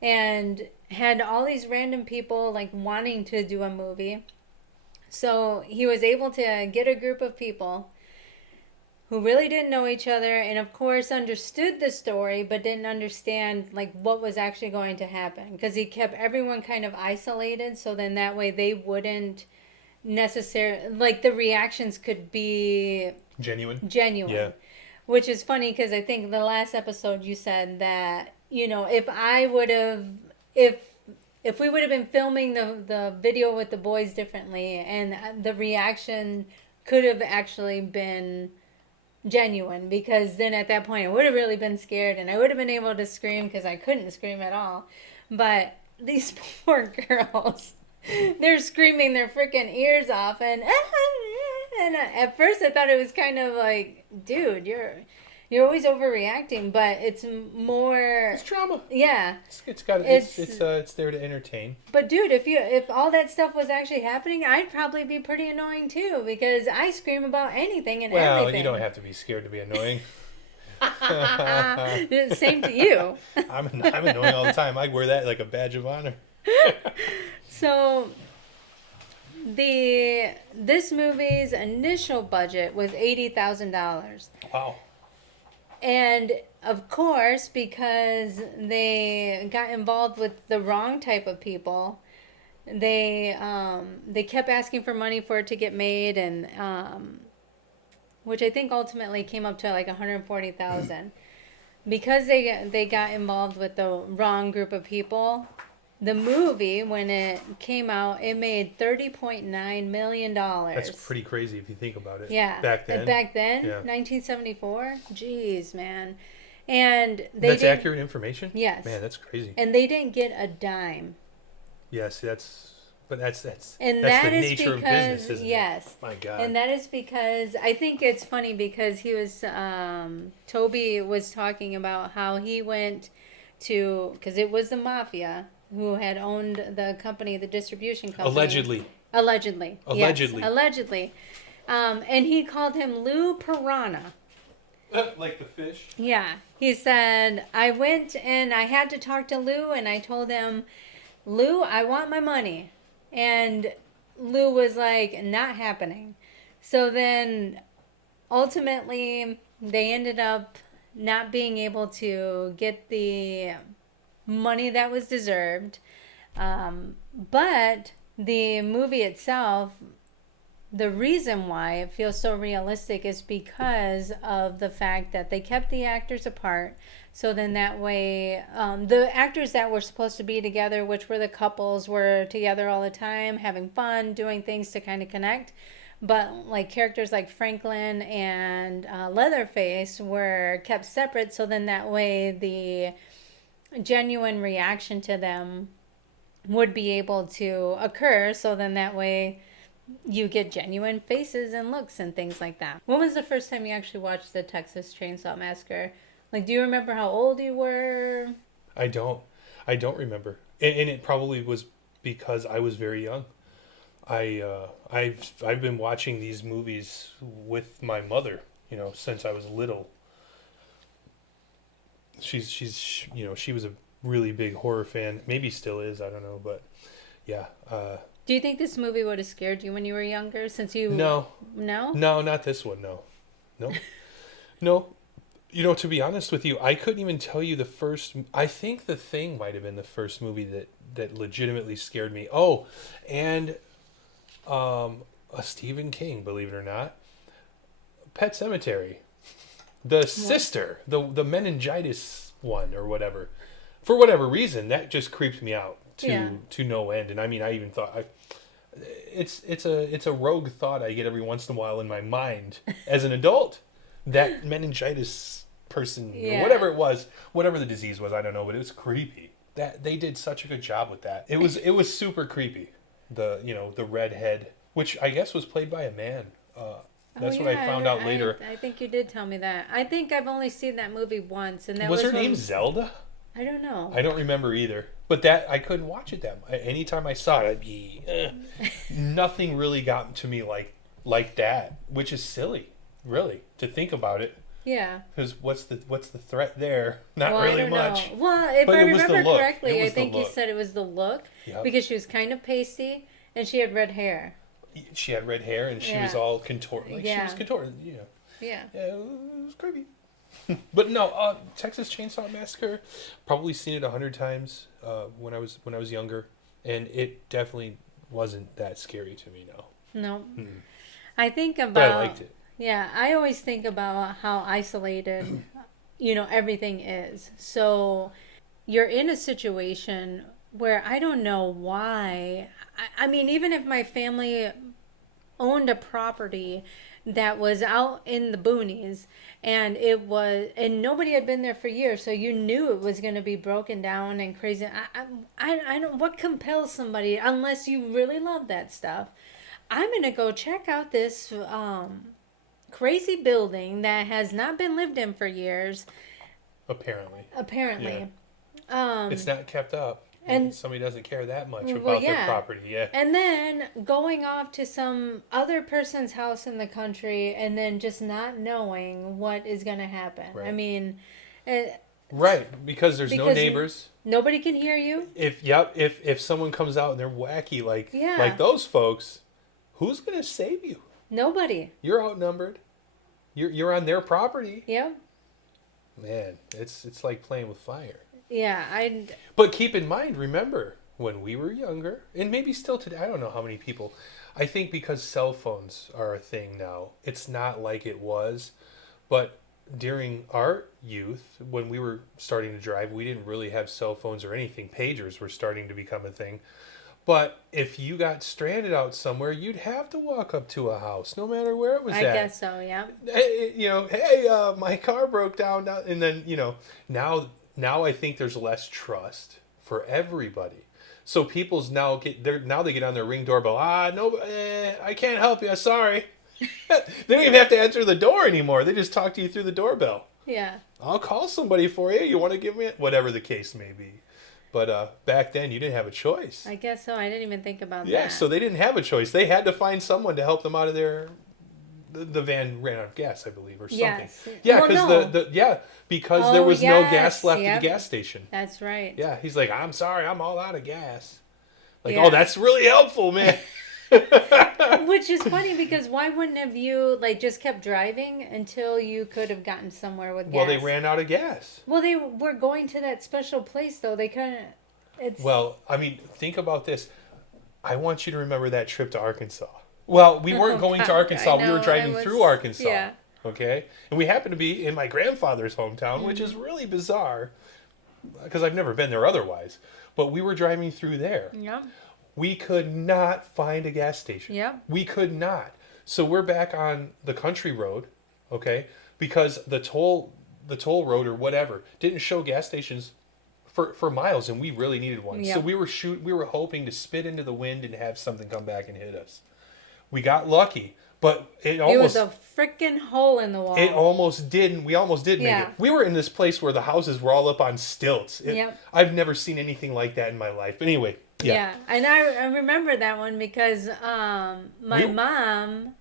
and had all these random people like wanting to do a movie. So he was able to get a group of people who really didn't know each other, and of course understood the story but didn't understand like what was actually going to happen, because he kept everyone kind of isolated, so then that way they wouldn't necessarily, like, the reactions could be genuine. Yeah. Which is funny because I think the last episode you said that, if we would have been filming the video with the boys differently, and the reaction could have actually been genuine, because then at that point I would have really been scared and I would have been able to scream because I couldn't scream at all. But these poor girls, they're screaming their freaking ears off, and at first I thought it was kind of like, dude, you're always overreacting, but it's more... It's trauma. Yeah. It's there to entertain. But dude, if all that stuff was actually happening, I'd probably be pretty annoying too, because I scream about anything and everything. Well, you don't have to be scared to be annoying. Same to you. I'm annoying all the time. I wear that like a badge of honor. So... This movie's initial budget was $80,000. Wow. And of course, because they got involved with the wrong type of people, they kept asking for money for it to get made, and which I think ultimately came up to like $140,000. Because they got involved with the wrong group of people. The movie, when it came out, it made $30.9 million. That's pretty crazy if you think about it. Yeah. Back then, yeah. 1974? Jeez, man. And that's accurate information? Yes. Man, that's crazy. And they didn't get a dime. Yes, that's the nature of business, isn't it? Yes. My God. And that is because, I think it's funny because he was, Toby was talking about how he went to, because it was the mafia who had owned the company, the distribution company. Allegedly. Yes, allegedly. And he called him Lou Piranha. Like the fish? Yeah. He said, I went and I had to talk to Lou, and I told him, Lou, I want my money. And Lou was like, not happening. So then ultimately they ended up not being able to get the money that was deserved, but the movie itself, the reason why it feels so realistic is because of the fact that they kept the actors apart, so then that way the actors that were supposed to be together, which were the couples, were together all the time, having fun, doing things to kind of connect. but like characters like Franklin and Leatherface were kept separate, so then that way the genuine reaction to them would be able to occur, so then that way you get genuine faces and looks and things like that. When was the first time you actually watched the Texas Chainsaw Massacre? Like, do you remember how old you were? I don't. I don't remember. And it probably was because I was very young. I've been watching these movies with my mother, since I was little. She's she was a really big horror fan. Maybe still is, I don't know, but yeah. Do you think this movie would have scared you when you were younger? Since you No. No? No, not this one, no. No. No. To be honest with you, I couldn't even tell you the first. I think The Thing might have been the first movie that legitimately scared me. Oh, and a Stephen King, believe it or not. Pet Sematary. The sister, the meningitis one or whatever. For whatever reason, that just creeped me out to no end. And I mean, I even thought it's a rogue thought I get every once in a while in my mind as an adult. That meningitis person, or whatever it was, whatever the disease was, I don't know, but it was creepy. That they did such a good job with that. It was super creepy. The redhead, which I guess was played by a man. That's what I found out later. I think you did tell me that. I think I've only seen that movie once, and that was her name Zelda? I don't know. I don't remember either. But that I couldn't watch it that much. Anytime I saw it, I'd be nothing really got to me like that, which is silly, really, to think about it. Yeah. Because what's the threat there? Not well, really I don't much. Know. Well, if I remember correctly, I think you said it was the look, because she was kind of pasty and she had red hair. She had red hair and she was all contorted. She was contorted. Yeah. It was creepy. But no, Texas Chainsaw Massacre, probably seen it 100 times when I was younger, and it definitely wasn't that scary to me. No. I think about. But I liked it. Yeah, I always think about how isolated, everything is. So you're in a situation where I don't know why. I mean, even if my family owned a property that was out in the boonies and nobody had been there for years, so you knew it was going to be broken down and crazy. I don't, what compels somebody, unless you really love that stuff? I'm going to go check out this crazy building that has not been lived in for years. Apparently. Yeah. It's not kept up. And somebody doesn't care that much about their property. Yeah. And then going off to some other person's house in the country and then just not knowing what is going to happen. Right. I mean... right, because there's no neighbors. Nobody can hear you. If someone comes out and they're wacky like those folks, who's going to save you? Nobody. You're outnumbered. You're on their property. Yeah. Man, it's like playing with fire. Yeah, But keep in mind, remember, when we were younger, and maybe still today, I don't know how many people, I think because cell phones are a thing now, it's not like it was, but during our youth, when we were starting to drive, we didn't really have cell phones or anything. Pagers were starting to become a thing. But if you got stranded out somewhere, you'd have to walk up to a house, no matter where it was at. I guess so, yeah. Hey, my car broke down. And then, now I think there's less trust for everybody. So people's now they get on their Ring doorbell. No, I can't help you. Sorry. They don't even have to answer the door anymore. They just talk to you through the doorbell. Yeah. I'll call somebody for you. You want to give me it? Whatever the case may be. But back then, you didn't have a choice. I guess so. I didn't even think about that. Yeah, so they didn't have a choice. They had to find someone to help them out of their... The van ran out of gas, I believe, or something. Yes. Yeah, because there was no gas left at the gas station. That's right. Yeah, he's like, I'm sorry, I'm all out of gas. Like, oh, that's really helpful, man. Which is funny because why wouldn't have you just kept driving until you could have gotten somewhere with gas? Well, they ran out of gas. Well, they were going to that special place though. They couldn't. Well, I mean, think about this. I want you to remember that trip to Arkansas. Well, we weren't going to Arkansas. We were driving through Arkansas. Yeah. Okay? And we happened to be in my grandfather's hometown, which is really bizarre because I've never been there otherwise. But we were driving through there. Yeah. We could not find a gas station. Yeah. We could not. So we're back on the country road, okay? Because the toll road or whatever didn't show gas stations for miles, and we really needed one. Yep. So we were hoping to spit into the wind and have something come back and hit us. We got lucky, but it was a freaking hole in the wall. It almost didn't. We almost did make Yeah. it. We were in this place where the houses were all up on stilts. Yep. I've never seen anything like that in my life. But anyway, yeah. Yeah, and I remember that one because my mom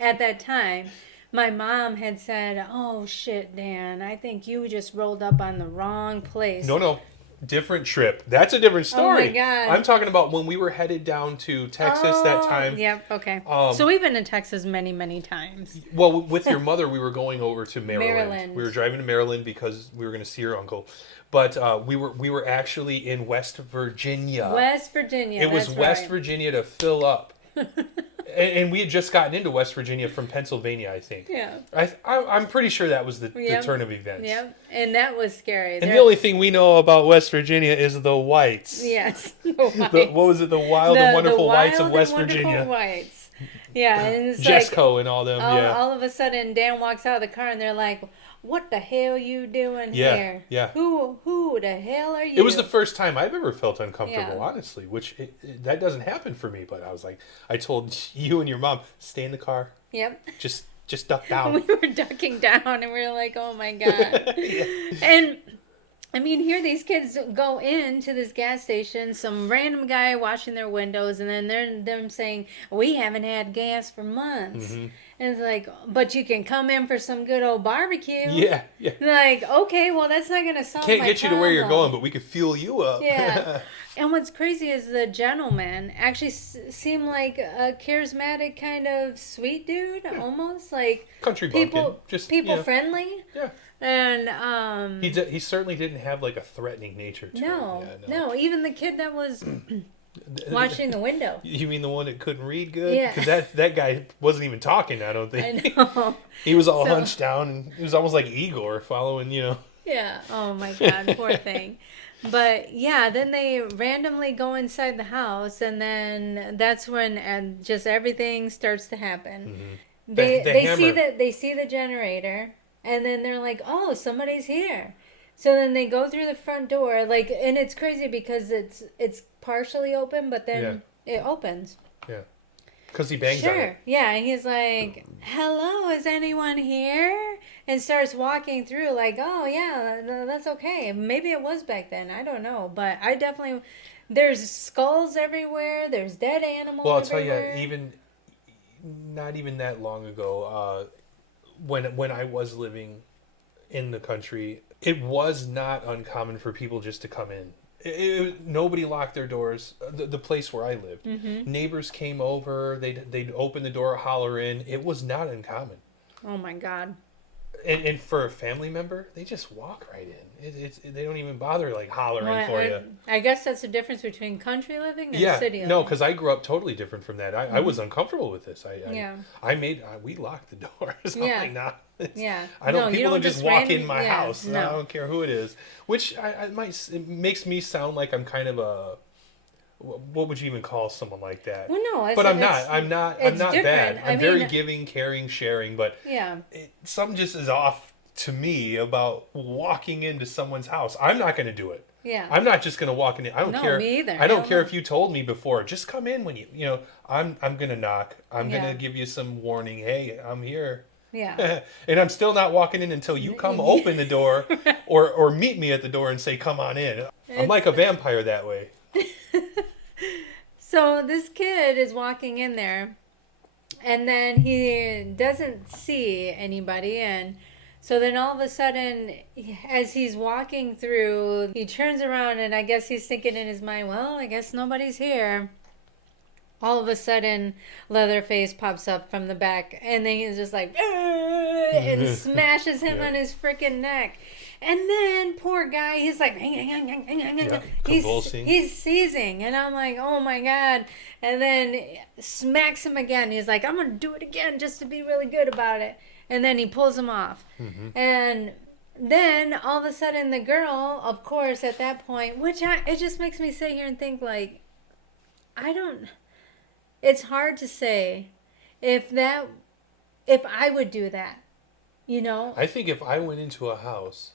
at that time, my mom had said, "Oh shit, Dan, I think you just rolled up on the wrong place." No, different trip. That's a different story. Oh my God. I'm talking about when we were headed down to Texas that time. Yep. Okay. So we've been to Texas many times. Well, with your mother, we were going over to Maryland. We were driving to Maryland because we were going to see her uncle. But we were actually in West Virginia. West Virginia. It was that's West right. Virginia to fill up. and we had just gotten into West Virginia from Pennsylvania, I think. Yeah. I'm pretty sure that was the Yep. turn of events. Yep. And that was scary. And the only thing we know about West Virginia is the whites. Yes. What was it? The wild and wonderful whites of West Virginia. Whites. Yeah, and it's Jesco like and all them. all of a sudden Dan walks out of the car and they're like, "What the hell you doing here? Yeah. Who the hell are you?" It was the first time I've ever felt uncomfortable, Yeah. honestly, which that doesn't happen for me. But I was like, I told you and your mom, stay in the car. Yep. Just duck down. We were ducking down and we were like, "Oh my God." Yeah. And I mean, here these kids go into this gas station, some random guy washing their windows, and then they're them saying, "We haven't had gas for months." Mm-hmm. And it's like, "But you can come in for some good old barbecue." Yeah. Like, okay, well, that's not going to solve Can't my get you to where you're problem. going, but we could fuel you up. Yeah. And what's crazy is the gentleman actually seemed like a charismatic kind of sweet dude, almost like Country bumpkin. people friendly. Yeah. And He certainly didn't have like a threatening nature to him. no, Yeah, no, even the kid that was watching the window. You mean the one that couldn't read good? Yeah. Because that guy wasn't even talking, I don't think. I know. He was all hunched down, and it was almost like Igor following, Yeah. Oh my God, poor thing. But yeah, then they randomly go inside the house, and then that's when just everything starts to happen. Mm-hmm. They see the generator, and then they're like, "Oh, somebody's here." So then they go through the front door, and it's crazy because it's partially open, but then it opens. Yeah. Because he bangs on it. Sure. Yeah, and he's like, "Hello, is anyone here?" And starts walking through like, "Oh, yeah, that's okay. Maybe it was back then. I don't know. But I definitely... There's skulls everywhere. There's dead animals Well, I'll everywhere. tell you, not even that long ago, when I was living in the country, it was not uncommon for people just to come in. Nobody locked their doors. The place where I lived, neighbors came over. They'd open the door, holler in. It was not uncommon. Oh my God. And for a family member, they just walk right in. They don't even bother like hollering for you. I guess that's the difference between country living and city living. No, because I grew up totally different from that. I was uncomfortable with this. We locked the doors. I'm like, nah. Yeah. People don't just walk in my house. No. I don't care who it is. Which it makes me sound like I'm kind of a... What would you even call someone like that? Well, no, but I'm not. I'm not bad. I'm very giving, caring, sharing, but something just is off to me about walking into someone's house. I'm not going to do it. Yeah. I'm not just going to walk in. I don't care. Me either. I don't care if you told me before. Just come in when I'm going to knock. I'm going to give you some warning. Hey, I'm here. Yeah. And I'm still not walking in until you come open the door or meet me at the door and say, come on in. I'm like a vampire that way. So this kid is walking in there, and then he doesn't see anybody, and so then all of a sudden, as he's walking through, he turns around, and I guess he's thinking in his mind, well, I guess nobody's here. All of a sudden, Leatherface pops up from the back, and then he's just like, and smashes him on his freaking neck. And then, poor guy, he's like, convulsing. He's seizing. And I'm like, oh my God. And then smacks him again. He's like, I'm going to do it again just to be really good about it. And then he pulls him off. And then, all of a sudden, the girl, of course, at that point, it just makes me sit here and think, like, it's hard to say if I would do that, you know? I think if I went into a house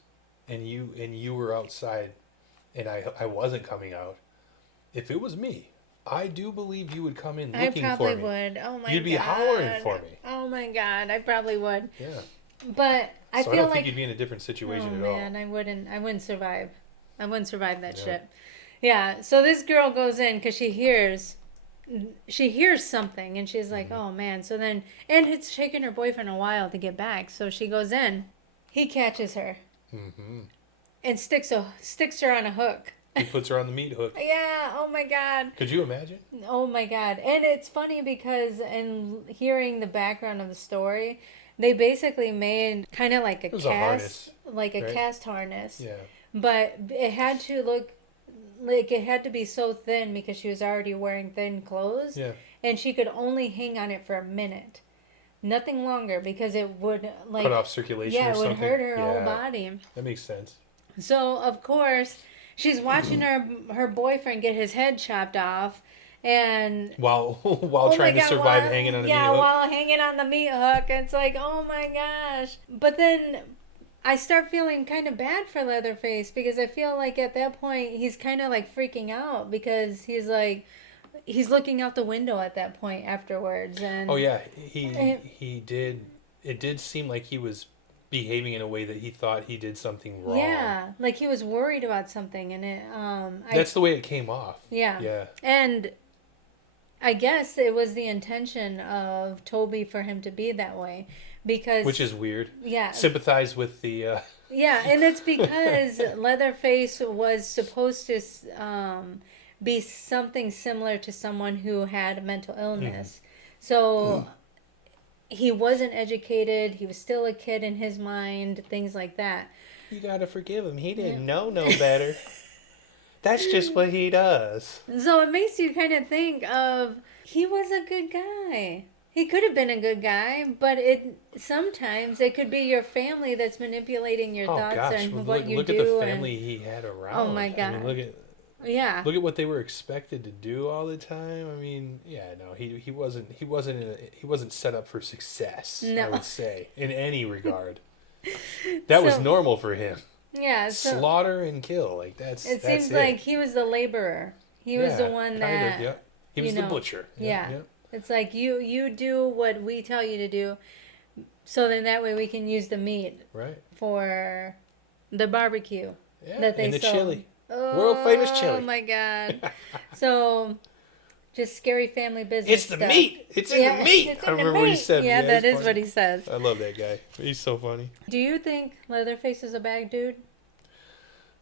and you were outside and I wasn't coming out, if it was me, I do believe you would come in looking for me. I probably would. Oh my god. You'd be hollering for me. Oh my god, I probably would. Yeah. But I so feel I don't like think you'd be in a different situation at all. man, I wouldn't survive. I wouldn't survive that shit. Yeah, so this girl goes in because she hears something and she's like, oh man. So then, and it's taken her boyfriend a while to get back. So she goes in. He catches her and sticks her on a hook. He puts her on the meat hook. Yeah, oh my god. Could you imagine? Oh my god. And it's funny because in hearing the background of the story, they basically made kind of like a cast harness. Yeah. But it had to look like it had to be so thin because she was already wearing thin clothes. Yeah. And she could only hang on it for a minute. Nothing longer because it would like cut off circulation or something. Yeah, it would hurt her whole body. That makes sense. So, of course, she's watching her boyfriend get his head chopped off and while trying to survive hanging on the meat hook. Yeah, while hanging on the meat hook. It's like, oh my gosh. But then I start feeling kind of bad for Leatherface because I feel like at that point he's kind of like freaking out because he's looking out the window at that point afterwards. And oh yeah, he did. It did seem like he was behaving in a way that he thought he did something wrong. Yeah, like he was worried about something, and it. That's the way it came off. Yeah. Yeah. And I guess it was the intention of Toby for him to be that way, because which is weird. Yeah. Sympathize with the. Yeah, and it's because Leatherface was supposed to be something similar to someone who had mental illness, so. He wasn't educated. He was still a kid in his mind. Things like that. You gotta forgive him. He didn't know no better. That's just what he does. So it makes you kind of think of, he was a good guy. He could have been a good guy, but sometimes it could be your family that's manipulating your thoughts and what you do. Look at the family he had around. Oh my god! I mean, look at what they were expected to do all the time. I mean, he wasn't set up for success. No. I would say in any regard. That was normal for him. Yeah, slaughter and kill, like that's. It seems like he was the laborer. He was the one that. Yeah. He was the butcher. Yeah. It's like you do what we tell you to do, so then that way we can use the meat. Right. For the barbecue. Yeah. That they and the sold. chili. World famous chili. Oh my god. So, just scary family business. It's the stuff. Meat. It's in the meat. I remember what he said. Yeah, that is what he says. I love that guy. He's so funny. Do you think Leatherface is a bad dude?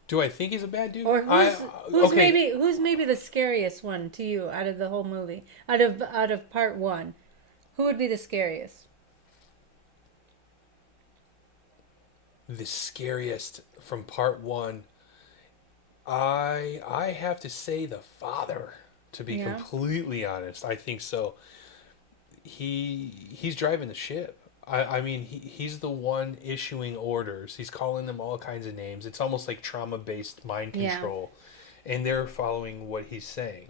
Do I think he's a bad dude? Or who's maybe the scariest one to you out of the whole movie? Out of part one, who would be the scariest? The scariest from part one. I have to say the father, to be completely honest. I think so. He's driving the ship. I mean, he's the one issuing orders. He's calling them all kinds of names. It's almost like trauma-based mind control. Yeah. And they're following what he's saying.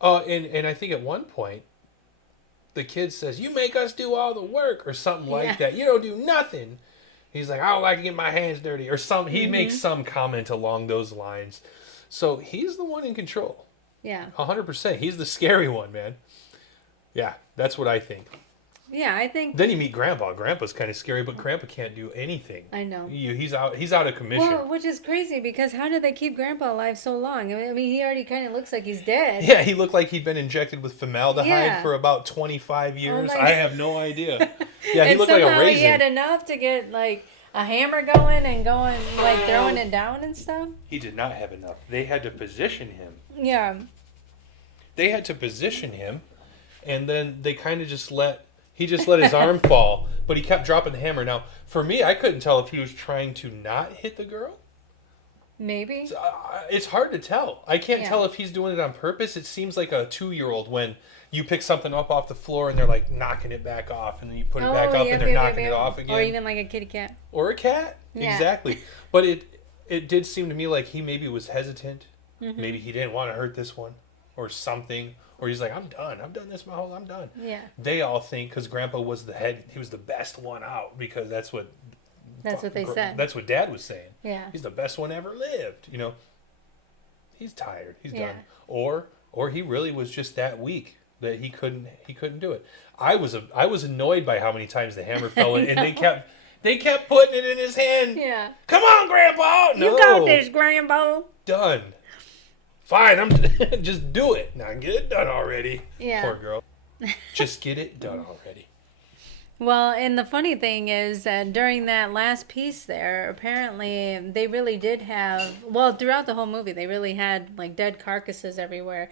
And I think at one point, the kid says, "You make us do all the work," or something like that. You don't do nothing. He's like, "I don't like to get my hands dirty," or some. He makes some comment along those lines. So he's the one in control. Yeah. 100%. He's the scary one, man. Yeah, that's what I think. Yeah, I think. Then you meet Grandpa. Grandpa's kind of scary, but Grandpa can't do anything. I know. He's out of commission. Well, which is crazy because how did they keep Grandpa alive so long? I mean, he already kind of looks like he's dead. Yeah, he looked like he'd been injected with formaldehyde for about 25 years. I have no idea. Yeah, he looked like a raisin. He had enough to get like a hammer going, like throwing it down and stuff. He did not have enough. They had to position him. Yeah. They had to position him, and then they kind of just let his arm fall, but he kept dropping the hammer. Now, for me, I couldn't tell if he was trying to not hit the girl. Maybe. It's hard to tell. I can't tell if he's doing it on purpose. It seems like a 2-year-old when you pick something up off the floor and they're like knocking it back off, and then you put it back up and they're knocking it off again. Or even like a kitty cat. Or a cat. Yeah. Exactly. But it did seem to me like he maybe was hesitant. Mm-hmm. Maybe he didn't want to hurt this one or something. Or he's like, I'm done. I've done this my whole. I'm done. Yeah. They all think because Grandpa was the head, he was the best one out because that's what they said. That's what Dad was saying. Yeah. He's the best one ever lived. You know. He's tired. He's Yeah. done. Or he really was just that weak that he couldn't do it. I was annoyed by how many times the hammer fell in, and they kept putting it in his hand. Yeah. Come on, Grandpa. No. You got this, Grandpa. Done. Fine, I'm just do it. Now get it done already. Yeah. Poor girl. Just get it done already. Well, and the funny thing is that during that last piece there, apparently they really did have, well, throughout the whole movie, they really had like dead carcasses everywhere.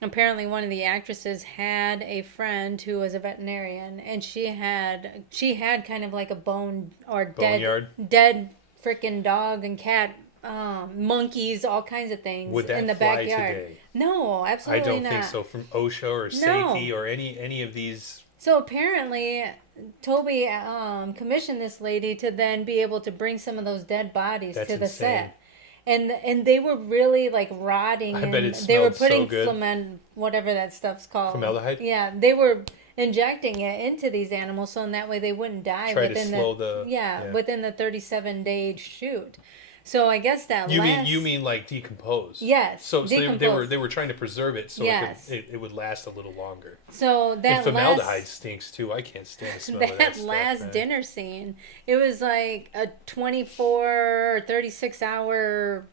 Apparently one of the actresses had a friend who was a veterinarian, and she had kind of like a Boneyard. dead freaking dog and cat, monkeys, all kinds of things Would that in the fly backyard. today? No, absolutely I don't not. think so. From OSHA or safety or any of these. So apparently, Toby commissioned this lady to then be able to bring some of those dead bodies That's to the insane. set. And they were really like rotting. I bet it they were smelled so putting good. whatever that stuff's called. Formaldehyde? Yeah, they were injecting it into these animals so in that way they wouldn't die Try within to slow within the 37-day shoot. So I guess that you mean like decompose? Yes. So decompose. they were trying to preserve it so Yes. it would last a little longer. So that and formaldehyde stinks too. I can't stand the smell of that stuff, last man. dinner scene, it was like a 24 or 36 hour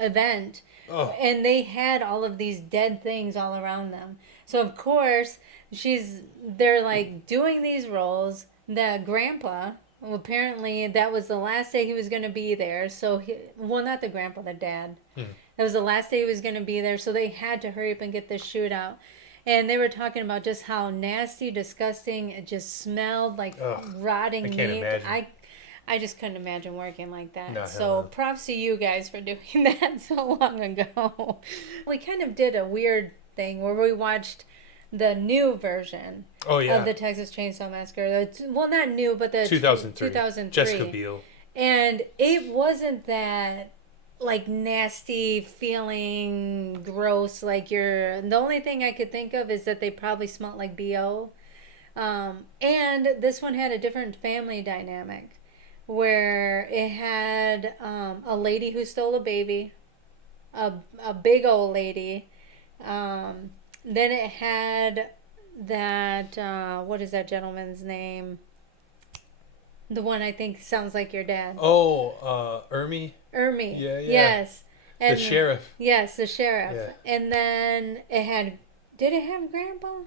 event, Oh. and they had all of these dead things all around them. So of course they're like doing these roles. The grandpa, well, apparently that was the last day he was going to be there. So not the grandpa, the dad. That was the last day he was going to be there. So they had to hurry up and get this shoot out. And they were talking about just how nasty, disgusting it just smelled like rotting I meat. can't imagine. I just couldn't imagine working like that. No, so no. props to you guys for doing that so long ago. We kind of did a weird thing where we watched the new version of the Texas Chainsaw Massacre. Well, not new, but the 2003. Jessica Biel. And it wasn't that like nasty feeling, gross. Like the only thing I could think of is that they probably smelled like BO. And this one had a different family dynamic where it had a lady who stole a baby, a big old lady. Then it had that, what is that gentleman's name? The one I think sounds like your dad. Oh, Ermi? Ermi. Yeah. Yes. And the sheriff. Yes, the sheriff. Yeah. And then did it have Grandpa?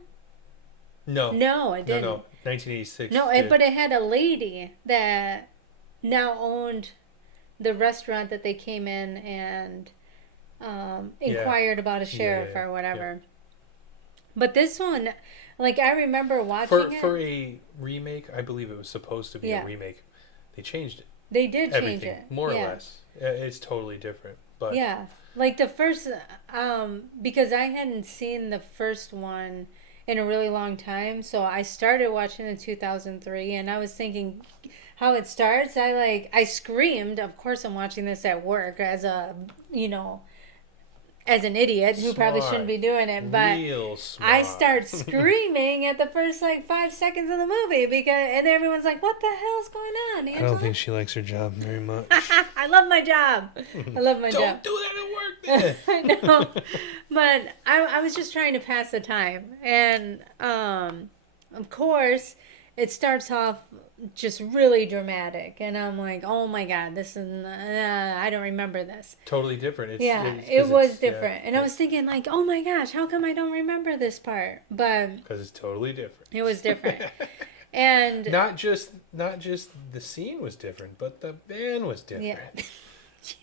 No. No, it didn't. No, 1986. No, but it had a lady that now owned the restaurant that they came in and inquired about a sheriff or whatever. Yeah. But this one, like I remember watching for a remake, I believe it was supposed to be a remake. They changed it. They did change it. More or less. It's totally different. But yeah, like the first, because I hadn't seen the first one in a really long time, so I started watching in 2003, and I was thinking how it starts. I screamed. Of course, I'm watching this at work as an idiot who probably shouldn't be doing it, but I start screaming at the first 5 seconds of the movie and everyone's like, "What the hell's going on, Angela?" I don't think she likes her job very much. I love my job. I love my job. Don't do that at work, then. I know, but I was just trying to pass the time, and of course, it starts off just really dramatic, and I'm like, oh my god, this is I don't remember this. Totally different. It was different, and I was thinking like, oh my gosh, how come I don't remember this part? But because it's totally different. It was different, and not just the scene was different, but the van was different. Yeah.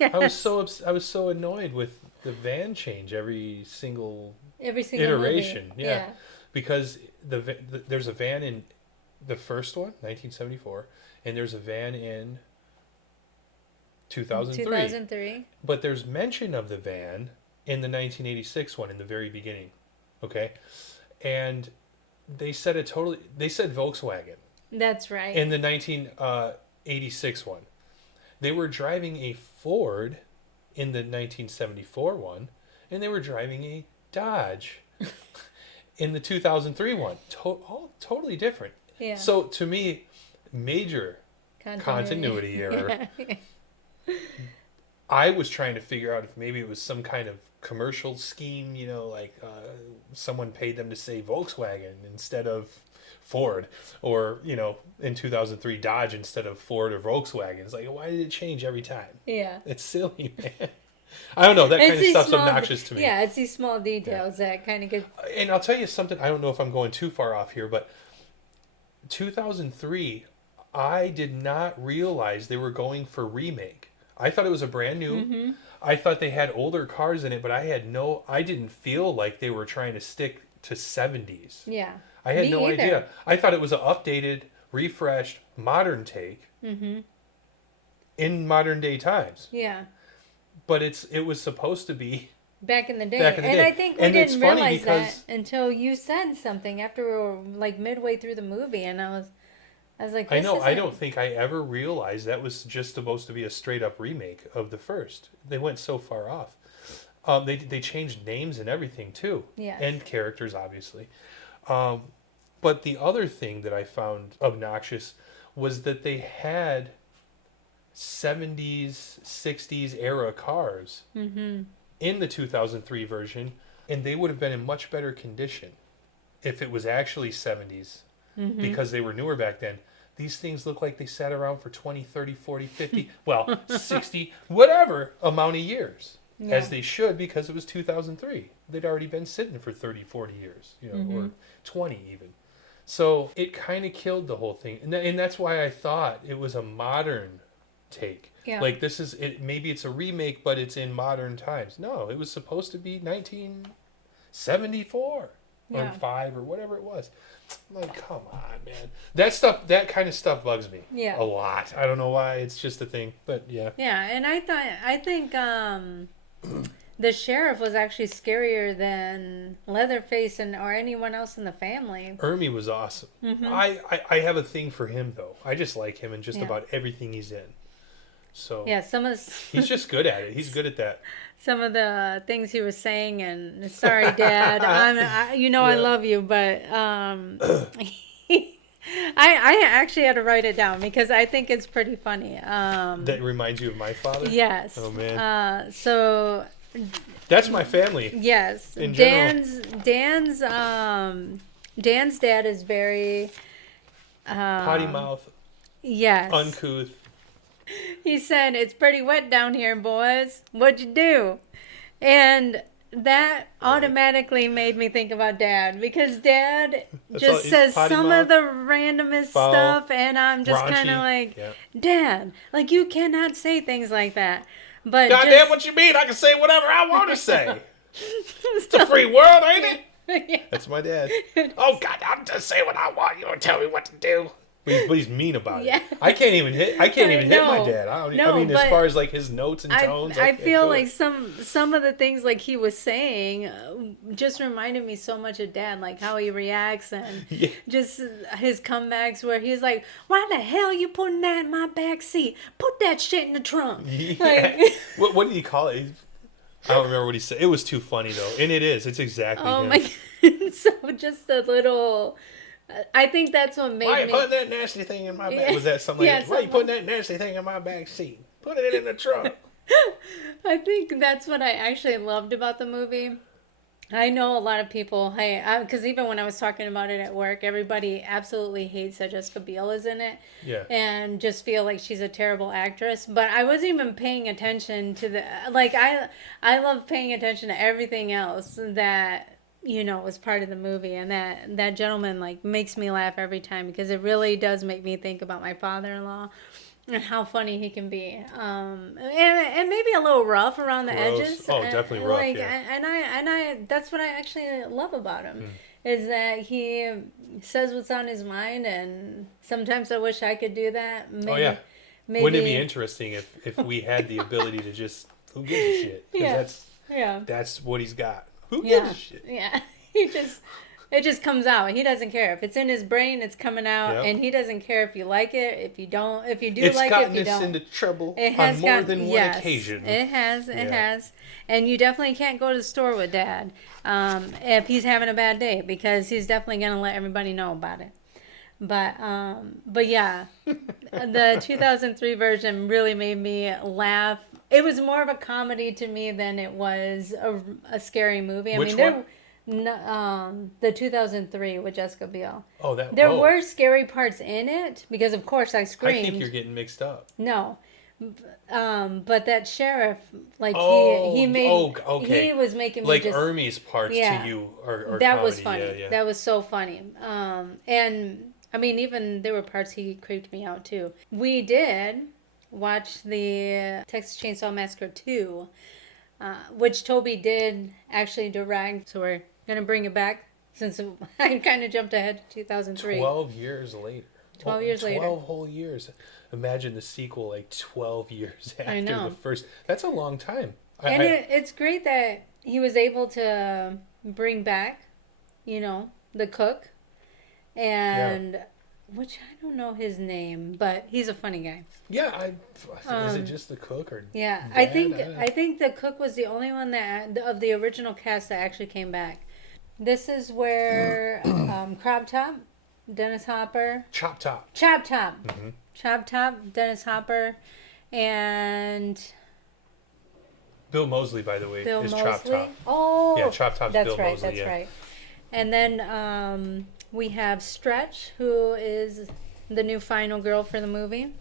Yes. I was so annoyed with the van change every single iteration. Movie. Yeah, because there's a van in the first one, 1974, and there's a van in 2003. But there's mention of the van in the 1986 one in the very beginning. Okay? And they said Volkswagen. That's right. In the 1986 one. They were driving a Ford in the 1974 one, and they were driving a Dodge. in the 2003 one. All totally different. Yeah. So to me, major continuity error. I was trying to figure out if maybe it was some kind of commercial scheme, like someone paid them to say Volkswagen instead of Ford, or in 2003 Dodge instead of Ford or Volkswagen. It's like, why did it change every time? Yeah. It's silly, man. I don't know. That kind of stuff's obnoxious to me. Yeah, it's these small details that kind of get... And I'll tell you something. I don't know if I'm going too far off here, but 2003, I did not realize they were going for remake. I thought it was a brand new. Mm-hmm. I thought they had older cars in it, but I didn't feel like they were trying to stick to 70s. Yeah. I had no idea. I thought it was an updated, refreshed, modern take in modern day times. Yeah. But it was supposed to be back in the day. I think we didn't realize that until you said something after we were like midway through the movie, and I was like, I don't think I ever realized that was just supposed to be a straight up remake of the first. They went so far off. They changed names and everything too. Yeah. And characters, obviously. But the other thing that I found obnoxious was that they had 70s, 60s era cars in the 2003 version, and they would have been in much better condition if it was actually 70s, because they were newer back then. These things look like they sat around for 20, 30, 40, 50, 60, whatever amount of years, as they should, because it was 2003. They'd already been sitting for 30, 40 years, or 20 even. So it kind of killed the whole thing. And that's why I thought it was a modern take. Yeah. Like maybe it's a remake, but it's in modern times. No, it was supposed to be 1974 or 5 or whatever it was. I'm like, come on, man. That kind of stuff bugs me a lot. I don't know why. It's just a thing, but yeah. Yeah, and I think the sheriff was actually scarier than Leatherface or anyone else in the family. Ermey was awesome. I have a thing for him, though. I just like him in just about everything he's in. So yeah, he's just good at it. He's good at that. Some of the things he was saying, and sorry, Dad, I love you, but I actually had to write it down because I think it's pretty funny. That reminds you of my father? Yes. Oh man. So that's my family. Yes. In Dan's dad is very Potty-Mouthed. Yes. Uncouth. He said, "It's pretty wet down here, boys. What'd you do?" And that automatically made me think about Dad, because Dad just says some of the randomest stuff, and I'm just kind of like, Dad, like, you cannot say things like that. But goddamn, what you mean? I can say whatever I want to say. It's a free world, ain't it? Yeah. That's my dad. Oh God, I'm just saying what I want. You don't tell me what to do. But he's mean about it. I can't even hit my dad. I mean, as far as like his notes and tones. I feel like some of the things like he was saying just reminded me so much of Dad, like how he reacts and just his comebacks where he's like, "Why the hell you putting that in my back seat? Put that shit in the trunk." Yeah. Like, what did he call it? I don't remember what he said. It was too funny though, and it is. It's exactly. Oh him. my God. So just a little. I think that's what made me... Why you putting that nasty thing in my back? Was that something like that? Why you putting that nasty thing in my back seat? Put it in the trunk. I think that's what I actually loved about the movie. I know a lot of people, because even when I was talking about it at work, everybody absolutely hates that Jessica Biel is in it. Yeah. And just feel like she's a terrible actress. But I wasn't even paying attention to the... Like, I love paying attention to everything else that... was part of the movie, and that gentleman like makes me laugh every time, because it really does make me think about my father-in-law and how funny he can be, and maybe a little rough around the edges. Oh, definitely rough. Like, and I that's what I actually love about him, is that he says what's on his mind, and sometimes I wish I could do that. Maybe, wouldn't it be interesting if we had the ability to just, who gives a shit? Because that's what he's got. Who gives a shit? Yeah. He just It just comes out. He doesn't care. If it's in his brain, it's coming out. Yep. And he doesn't care if you like it, if you don't, if you do It's like it, gotten if you us don't. into trouble It on has more got, than one yes, occasion. it has. Yeah. And you definitely can't go to the store with Dad if he's having a bad day, because he's definitely going to let everybody know about it. But yeah, the 2003 version really made me laugh. It was more of a comedy to me than it was a scary movie. Which one? The 2003 with Jessica Biel. Oh, that. There were scary parts in it because, of course, I screamed. I think you're getting mixed up. No, but that sheriff, like he made. Oh, okay. He was making me like just. Ermie's parts Yeah. to you are That comedy. was funny. Yeah, yeah. That was so funny. And I mean, even there were parts he creeped me out too. We did watch the Texas Chainsaw Massacre 2, which Toby did actually direct. So we're gonna bring it back since I kind of jumped ahead to 2003. 12 years later. 12 years later. 12 whole years. Imagine the sequel like 12 years after I know. the first. That's a long time. It's great that he was able to bring back, the cook. And which I don't know his name, but he's a funny guy. Yeah, is it just the cook or? Yeah, Dad? I think the cook was the only one that of the original cast that actually came back. This is where Crop Top, Dennis Hopper, Chop Top, mm-hmm. Chop Top, Dennis Hopper, and Bill Moseley, by the way, Bill is Moseley. Chop Top. Oh, yeah, Chop Top's that's Bill right. Moseley. That's right. And then we have Stretch, who is the new final girl for the movie.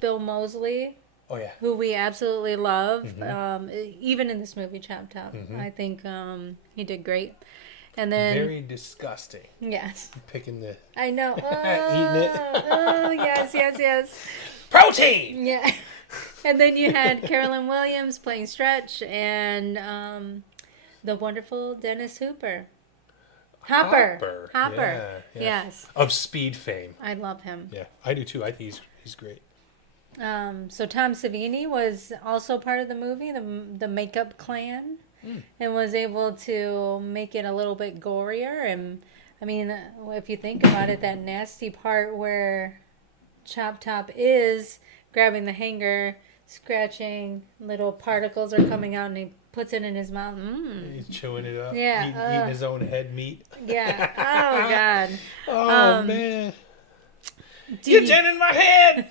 Bill Moseley. Oh yeah. Who we absolutely love. Mm-hmm. Even in this movie, Chop Top. Mm-hmm. I think he did great. And then very disgusting. Yes. Picking the. I know. Eating it. Oh yes. Protein. Yeah. And then you had Carolyn Williams playing Stretch, and the wonderful Dennis Hopper. Yeah. Yes. Of Speed fame. I love him. Yeah, I do too. I think he's great. So Tom Savini was also part of the movie, the Makeup Clan, and was able to make it a little bit gorier. And I mean, if you think about it, that nasty part where Chop Top is grabbing the hanger, scratching, little particles are coming out, and he puts it in his mouth. He's chewing it up. Yeah, eating his own head meat. Yeah. Oh God. Oh man. You did in my head.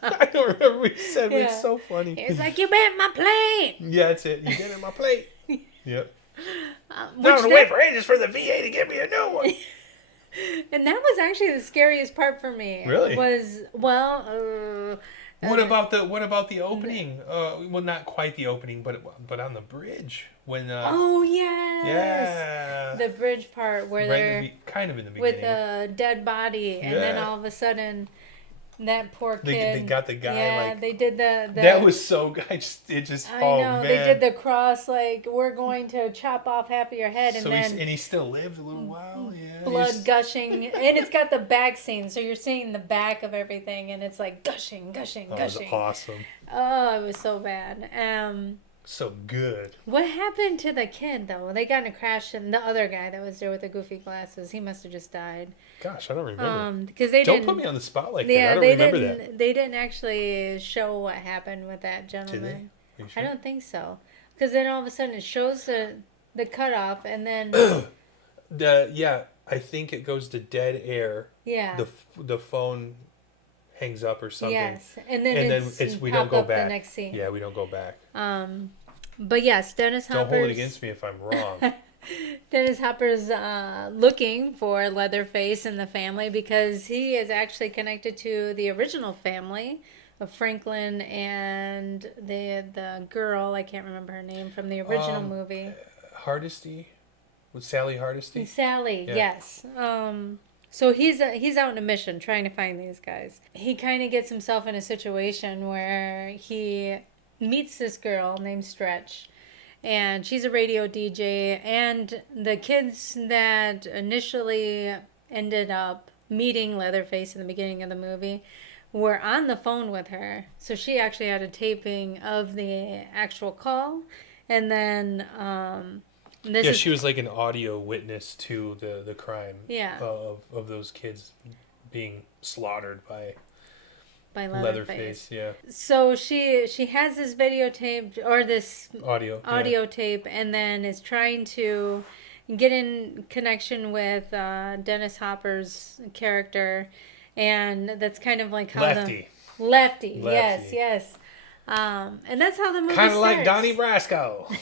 I don't remember what he said, but it's so funny. It's like, you bent my plate. Yeah, that's it. You did in my plate. Yep. Now I'm wait for ages for the VA to give me a new one. And that was actually the scariest part for me. Really? What about the opening? Well, not quite the opening, but on the bridge when. Oh yes. Yeah. The bridge part where they're kind of in the beginning with a dead body, and then all of a sudden, that poor kid. They got the guy. Yeah, they did the. That was so. I know. Man. They did the cross, like, we're going to chop off half of your head, and then he still lived a little while. Yeah. Blood gushing, and it's got the back scene, so you're seeing the back of everything, and it's like gushing. That was awesome. Oh, it was so bad. So good. What happened to the kid, though? They got in a crash, and the other guy that was there with the goofy glasses, he must have just died. Gosh, I don't remember. Because they don't put me on the spot like that. I don't they remember didn't, that. They didn't actually show what happened with that gentleman. Did they? Sure? I don't think so. Because then all of a sudden it shows the cutoff, and then I think it goes to dead air. Yeah. The phone hangs up or something. Yes, and then we don't go back. The next scene. Yeah, we don't go back. But yes, Dennis Hopper's... Don't hold it against me if I'm wrong. Dennis Hopper's looking for Leatherface in the family because he is actually connected to the original family of Franklin and the girl, I can't remember her name, from the original movie. Hardesty? With Sally Hardesty? Sally, yeah. Yes. So he's out on a mission trying to find these guys. He kind of gets himself in a situation where he meets this girl named Stretch, and she's a radio DJ, and the kids that initially ended up meeting Leatherface in the beginning of the movie were on the phone with her. So she actually had a taping of the actual call, and then This Yeah, is she was like an audio witness to the crime yeah of those kids being slaughtered by by Leatherface. Leatherface. Yeah, So she has this videotape or this audio. audio tape, and then is trying to get in connection with Dennis Hopper's character, and that's kind of like how Lefty. the Lefty. Yes, Lefty. yes. And that's how the movie Kind of starts. like Donnie Brasco.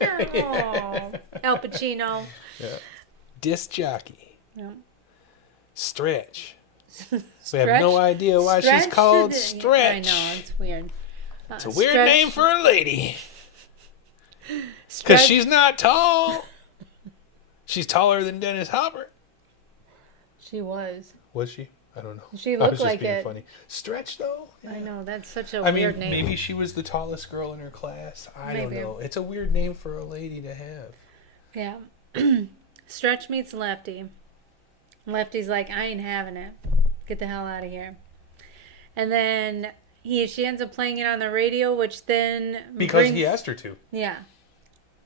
Oh, Al Pacino. Yeah. Disc jockey. Yeah. Stretch. So I have no idea why she's called Stretch. I know, it's weird. It's a weird Stretch- name for a lady. Because Stretch- she's not tall. She's taller than Dennis Hopper. She was. Was she? I don't know. She I looked was just like being it. funny. Stretch, though? I know, that's such a I weird mean, name. maybe she was the tallest girl in her class. I don't Maybe. know. It's a weird name for a lady to have. Yeah. Stretch meets Lefty. Lefty's like, I ain't having it. Get the hell out of here. And then she ends up playing it on the radio, which then Because he asked her to. Yeah.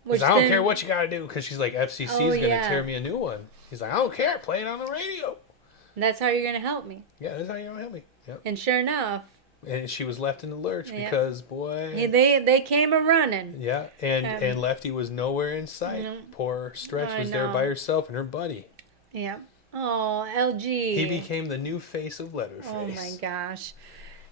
Because I don't care what you got to do. Because she's like, FCC's Oh, going to yeah. tear me a new one. He's like, I don't care. Play it on the radio. That's how you're going to help me. Yeah, that's how you're going to help me. Yep. And sure enough, And she was left in the lurch Yeah. because, boy... they came a running. Yeah, and Lefty was nowhere in sight. No. Poor Stretch I was there know. by herself and her buddy. Yeah. Oh, LG. He became the new face of Leatherface. Oh my gosh.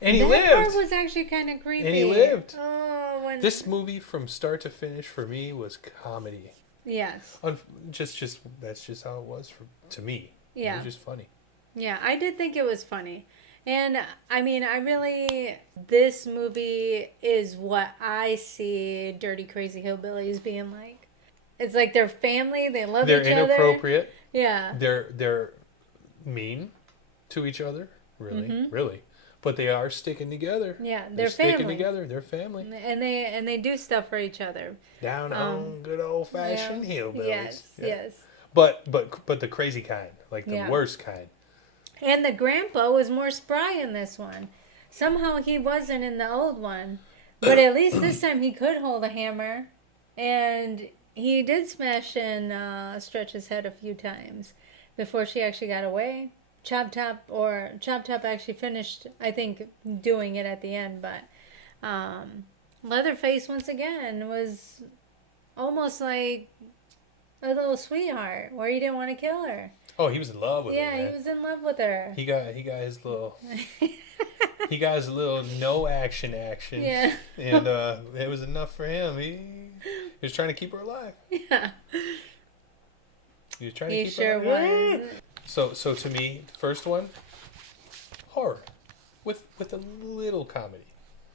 And he that lived. part was actually kind of creepy. And he lived. Oh, when... This movie, from start to finish, for me, was comedy. Yes. Just that's just how it was to me. It Yeah. was just funny. Yeah, I did think it was funny. And I mean, this movie is what I see Dirty Crazy Hillbillies being like. It's like they're family, they love They're each other. inappropriate. Yeah. They're mean to each other, really. But they are sticking together. Yeah, They're they're sticking family. together. They're family. And they do stuff for each other. Down home, good old fashioned hillbillies. Yes, Yeah. yes. But the crazy kind, like the Yeah. worst kind. And the grandpa was more spry in this one. Somehow he wasn't in the old one. But at least this time he could hold a hammer. And he did smash in Stretch's head a few times before she actually got away. Chop Top actually finished, I think, doing it at the end. But Leatherface, once again, was almost like a little sweetheart where he didn't want to kill her. Oh, he was in love with her. Yeah, Man. he was in love with her. He got his little he got his little no action. Yeah. And it was enough for him. He was trying to keep her alive. Yeah. He was trying to He keep sure her alive. was. So to me, the first one, horror, with a little comedy,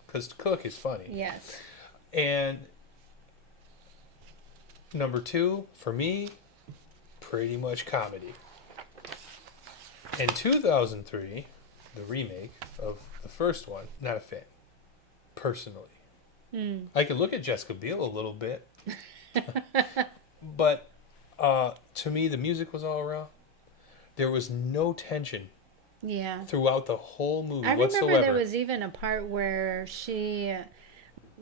because Cook is funny. Yes. And number two, for me, pretty much comedy. In 2003, the remake of the first one, not a fan, personally. I could look at Jessica Biel a little bit, but to me, the music was all around. There was no tension Yeah. throughout the whole movie I remember whatsoever. there was even a part where she,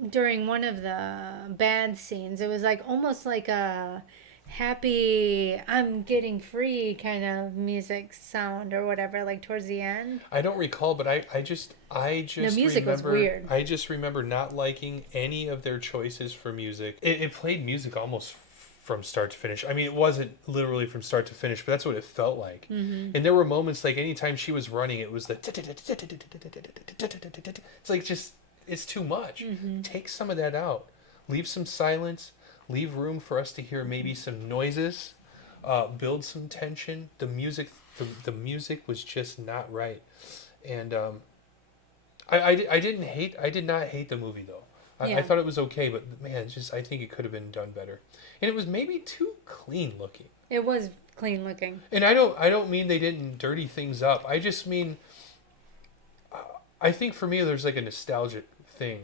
during one of the bad scenes, it was like almost like a happy, I'm getting free kind of music sound or whatever, like towards the end. I don't recall, but I just The music was remember, weird. I just remember not liking any of their choices for music. It played music almost from start to finish. I mean, it wasn't literally from start to finish, but that's what it felt like. And there were moments like anytime she was running, it was the it's like just it's too much. Take some of that out. Leave some silence. Leave room for us to hear maybe some noises. Build some tension. The music was just not right. And I did not hate the movie though. I thought it was okay, but man, I think it could have been done better. And it was maybe too clean looking. It was clean looking. And I don't mean they didn't dirty things up. I just mean I think for me there's like a nostalgic thing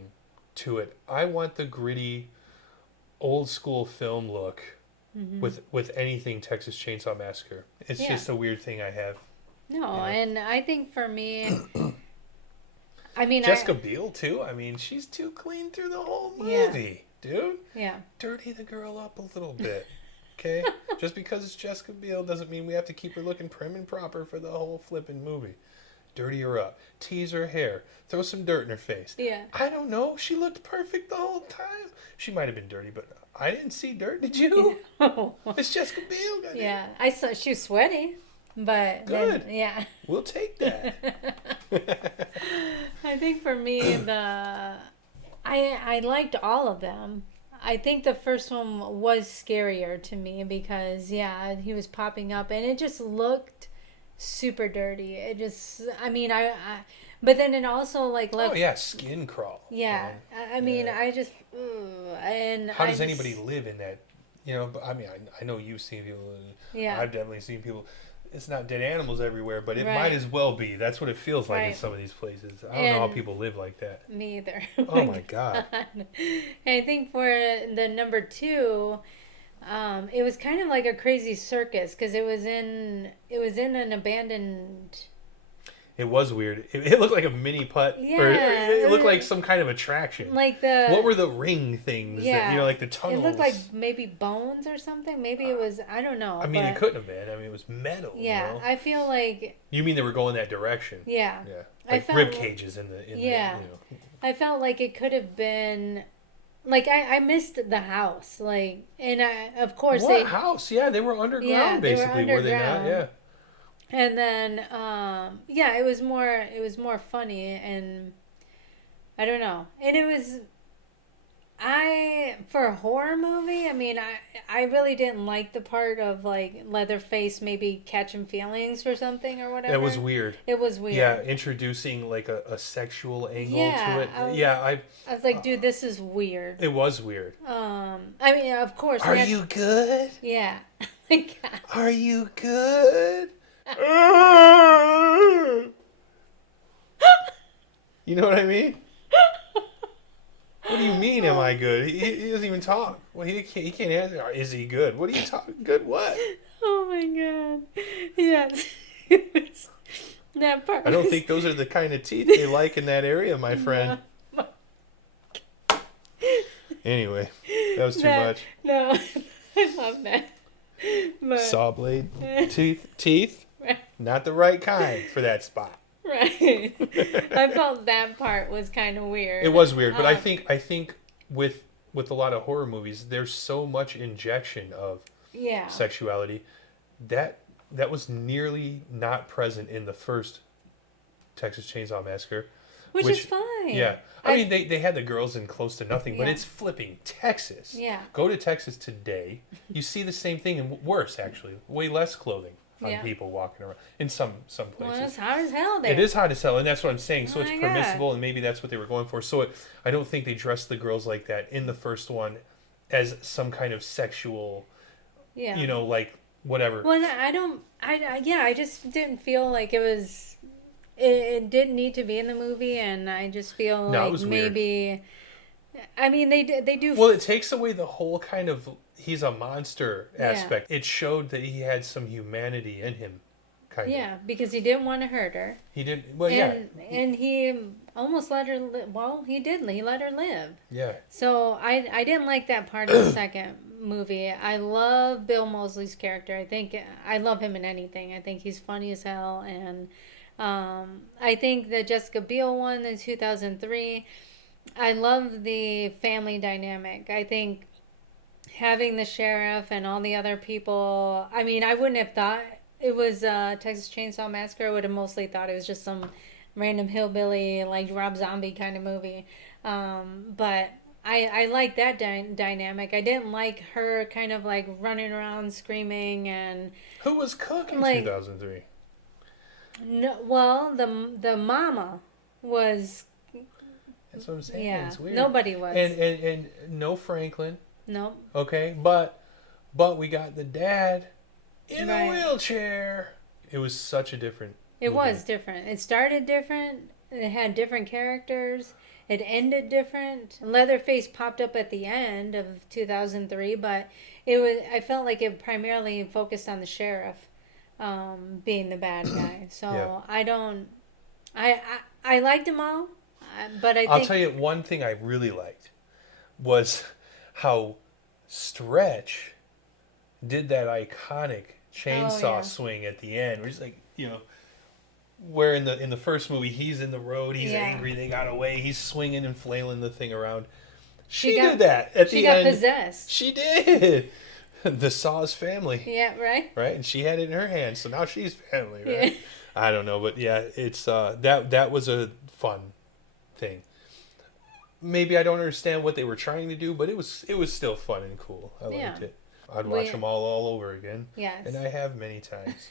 to it. I want the gritty old school film look with anything Texas Chainsaw Massacre. It's just a weird thing I have. No, and I think for me, I mean, Jessica Biel too. I mean, she's too clean through the whole movie. Yeah. dude. Yeah. Dirty the girl up a little bit. Okay? Just because it's Jessica Biel doesn't mean we have to keep her looking prim and proper for the whole flipping movie. Dirty her up. Tease her hair. Throw some dirt in her face. Yeah. I don't know. She looked perfect the whole time. She might have been dirty, but I didn't see dirt. Did you? It's Jessica Biel. Goddamn. Yeah. I saw she was sweaty, but Good. Then, yeah. We'll take that. I think for me, I liked all of them. I think the first one was scarier to me because, yeah, he was popping up and it just looked super dirty. It just, I mean, but then it also like left. Oh yeah, skin crawl. Yeah, man. I mean, Yeah. I just, and How does anybody live in that? You know, but I mean, I know you've seen people. Yeah. I've definitely seen people. It's not dead animals everywhere, but it Right. might as well be. That's what it feels like in Right. some of these places. I don't know how people live like that. Me either. Oh my god. And I think for the number 2, it was kind of like a crazy circus because it was in an abandoned. It was weird. It looked like a mini putt. Yeah. Or it looked like some kind of attraction. Like the. What were the ring things? Yeah. That, like the tunnels. It looked like maybe bones or something. Maybe it was. I don't know. I mean, it but- couldn't have been. I mean, it was metal. Yeah, You know? I feel like. You mean they were going that direction? Yeah. Yeah. I Like felt rib like- cages in the. Yeah. You know. I felt like it could have been. Like I missed the house, like, and of course What house? Yeah, they were underground Yeah, they were basically. Were they not? underground. Yeah. And then, yeah, it was more funny, and I don't know. And it was, for a horror movie, I mean, I really didn't like the part of, like, Leatherface maybe catching feelings or something or whatever. That was weird. It was weird. Yeah, introducing, like, a sexual angle Yeah, to it. I was like, dude, this is weird. It was weird. I mean, of course. Are you good? Yeah. Like, Are you good? You know what I mean? What do you mean, am I good? He doesn't even talk. Well, he can't answer. Is he good? What are you talking? Good what? oh my god. Yes. That part. I don't think those are the kind of teeth they like in that area, my friend. Anyway, that was too much. No, I love that. But, Saw blade teeth, Right. not the right kind for that spot. Right. I felt that part was kind of weird. It was weird, but I think with a lot of horror movies, there's so much injection of yeah. sexuality that was nearly not present in the first Texas Chainsaw Massacre. Which is fine. Yeah. I mean, they had the girls in close to nothing, but Yeah. it's flipping Texas. Yeah. Go to Texas today, you see the same thing, and worse, actually. Way less clothing on Yeah. people walking around in some Well, places. it's hot as hell there. It is hot as hell, and that's what I'm saying. So Oh it's my permissible, and maybe that's what they were going for. So I don't think they dressed the girls like that in the first one as some kind of sexual, Yeah. like whatever. Well, I just didn't feel like it was. It didn't need to be in the movie, and I just feel No, it like was weird. maybe. I mean, they do. Well, it takes away the whole kind of he's a monster Yeah. aspect. It showed that he had some humanity in him, kind of. Yeah, because he didn't want to hurt her. He didn't. Well, And he almost let her. Well, he did. He let her live. yeah. So I didn't like that part of the second movie. I love Bill Moseley's character. I love him in anything. I think he's funny as hell, and I think the Jessica Biel one in 2003. I love the family dynamic. I think having the sheriff and all the other people. I mean, I wouldn't have thought it was Texas Chainsaw Massacre. I would have mostly thought it was just some random hillbilly like Rob Zombie kind of movie. But I like that dynamic. I didn't like her kind of like running around screaming and Who was Cook in Like- 2003? no. Well, the mama was That's what I'm saying. yeah. It's weird. Nobody was And no Franklin. no. Okay, but we got the dad in Right. a wheelchair. It was such a different. It movie. was different. It started different. It had different characters. It ended different. Leatherface popped up at the end of 2003, but it was. I felt like it primarily focused on the sheriff being the bad guy. So Yeah. I don't. I liked them all, but I I'll think tell you one thing I really liked was how Stretch did that iconic chainsaw swing at the end. We're just like, where in the first movie he's in the road, he's angry, they got away, he's swinging and flailing the thing around. She did that at the end. She got possessed. She did. The Saw's family. Yeah, right. Right, and she had it in her hand, so now she's family, right? Yeah. I don't know, but yeah, it's that was a fun thing. Maybe I don't understand what they were trying to do, but it was still fun and cool. I liked it. I'd watch them all over again. Yes. And I have many times.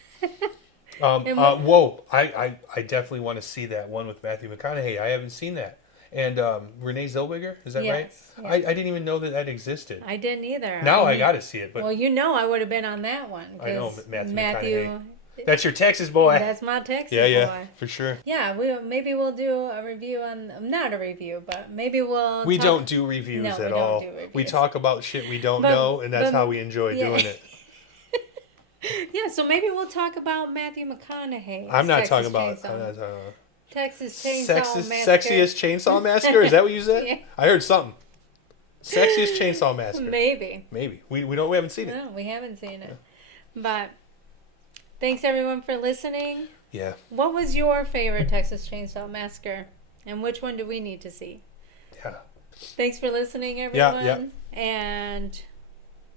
Whoa! I definitely want to see that one with Matthew McConaughey. I haven't seen that. And Renee Zellweger, is that right? Yes. I didn't even know that existed. I didn't either. Now I got to see it. But I would have been on that one. I know, but Matthew. That's your Texas boy. That's my Texas boy. Yeah, for sure. Yeah, maybe we'll do a review on, not a review, but maybe we'll. We don't do reviews at all. Don't do reviews. We talk about shit we don't know, and that's how we enjoy doing it. Yeah, so maybe we'll talk about Matthew McConaughey. I'm not talking about Texas Chainsaw Massacre. Sexiest Chainsaw Massacre? Is that what you said? Yeah. I heard something. Sexiest Chainsaw Massacre. Maybe. We haven't seen it. No, we haven't seen it. But thanks everyone for listening. Yeah. What was your favorite Texas Chainsaw Massacre? And which one do we need to see? Yeah. Thanks for listening, everyone. Yeah. And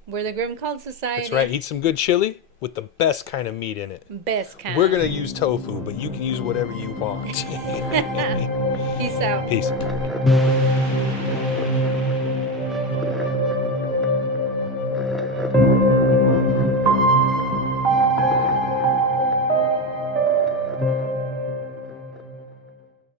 we're the Grim Cult Society. That's right. Eat some good chili with the best kind of meat in it. Best kind. We're going to use tofu, but you can use whatever you want. Peace out. Peace.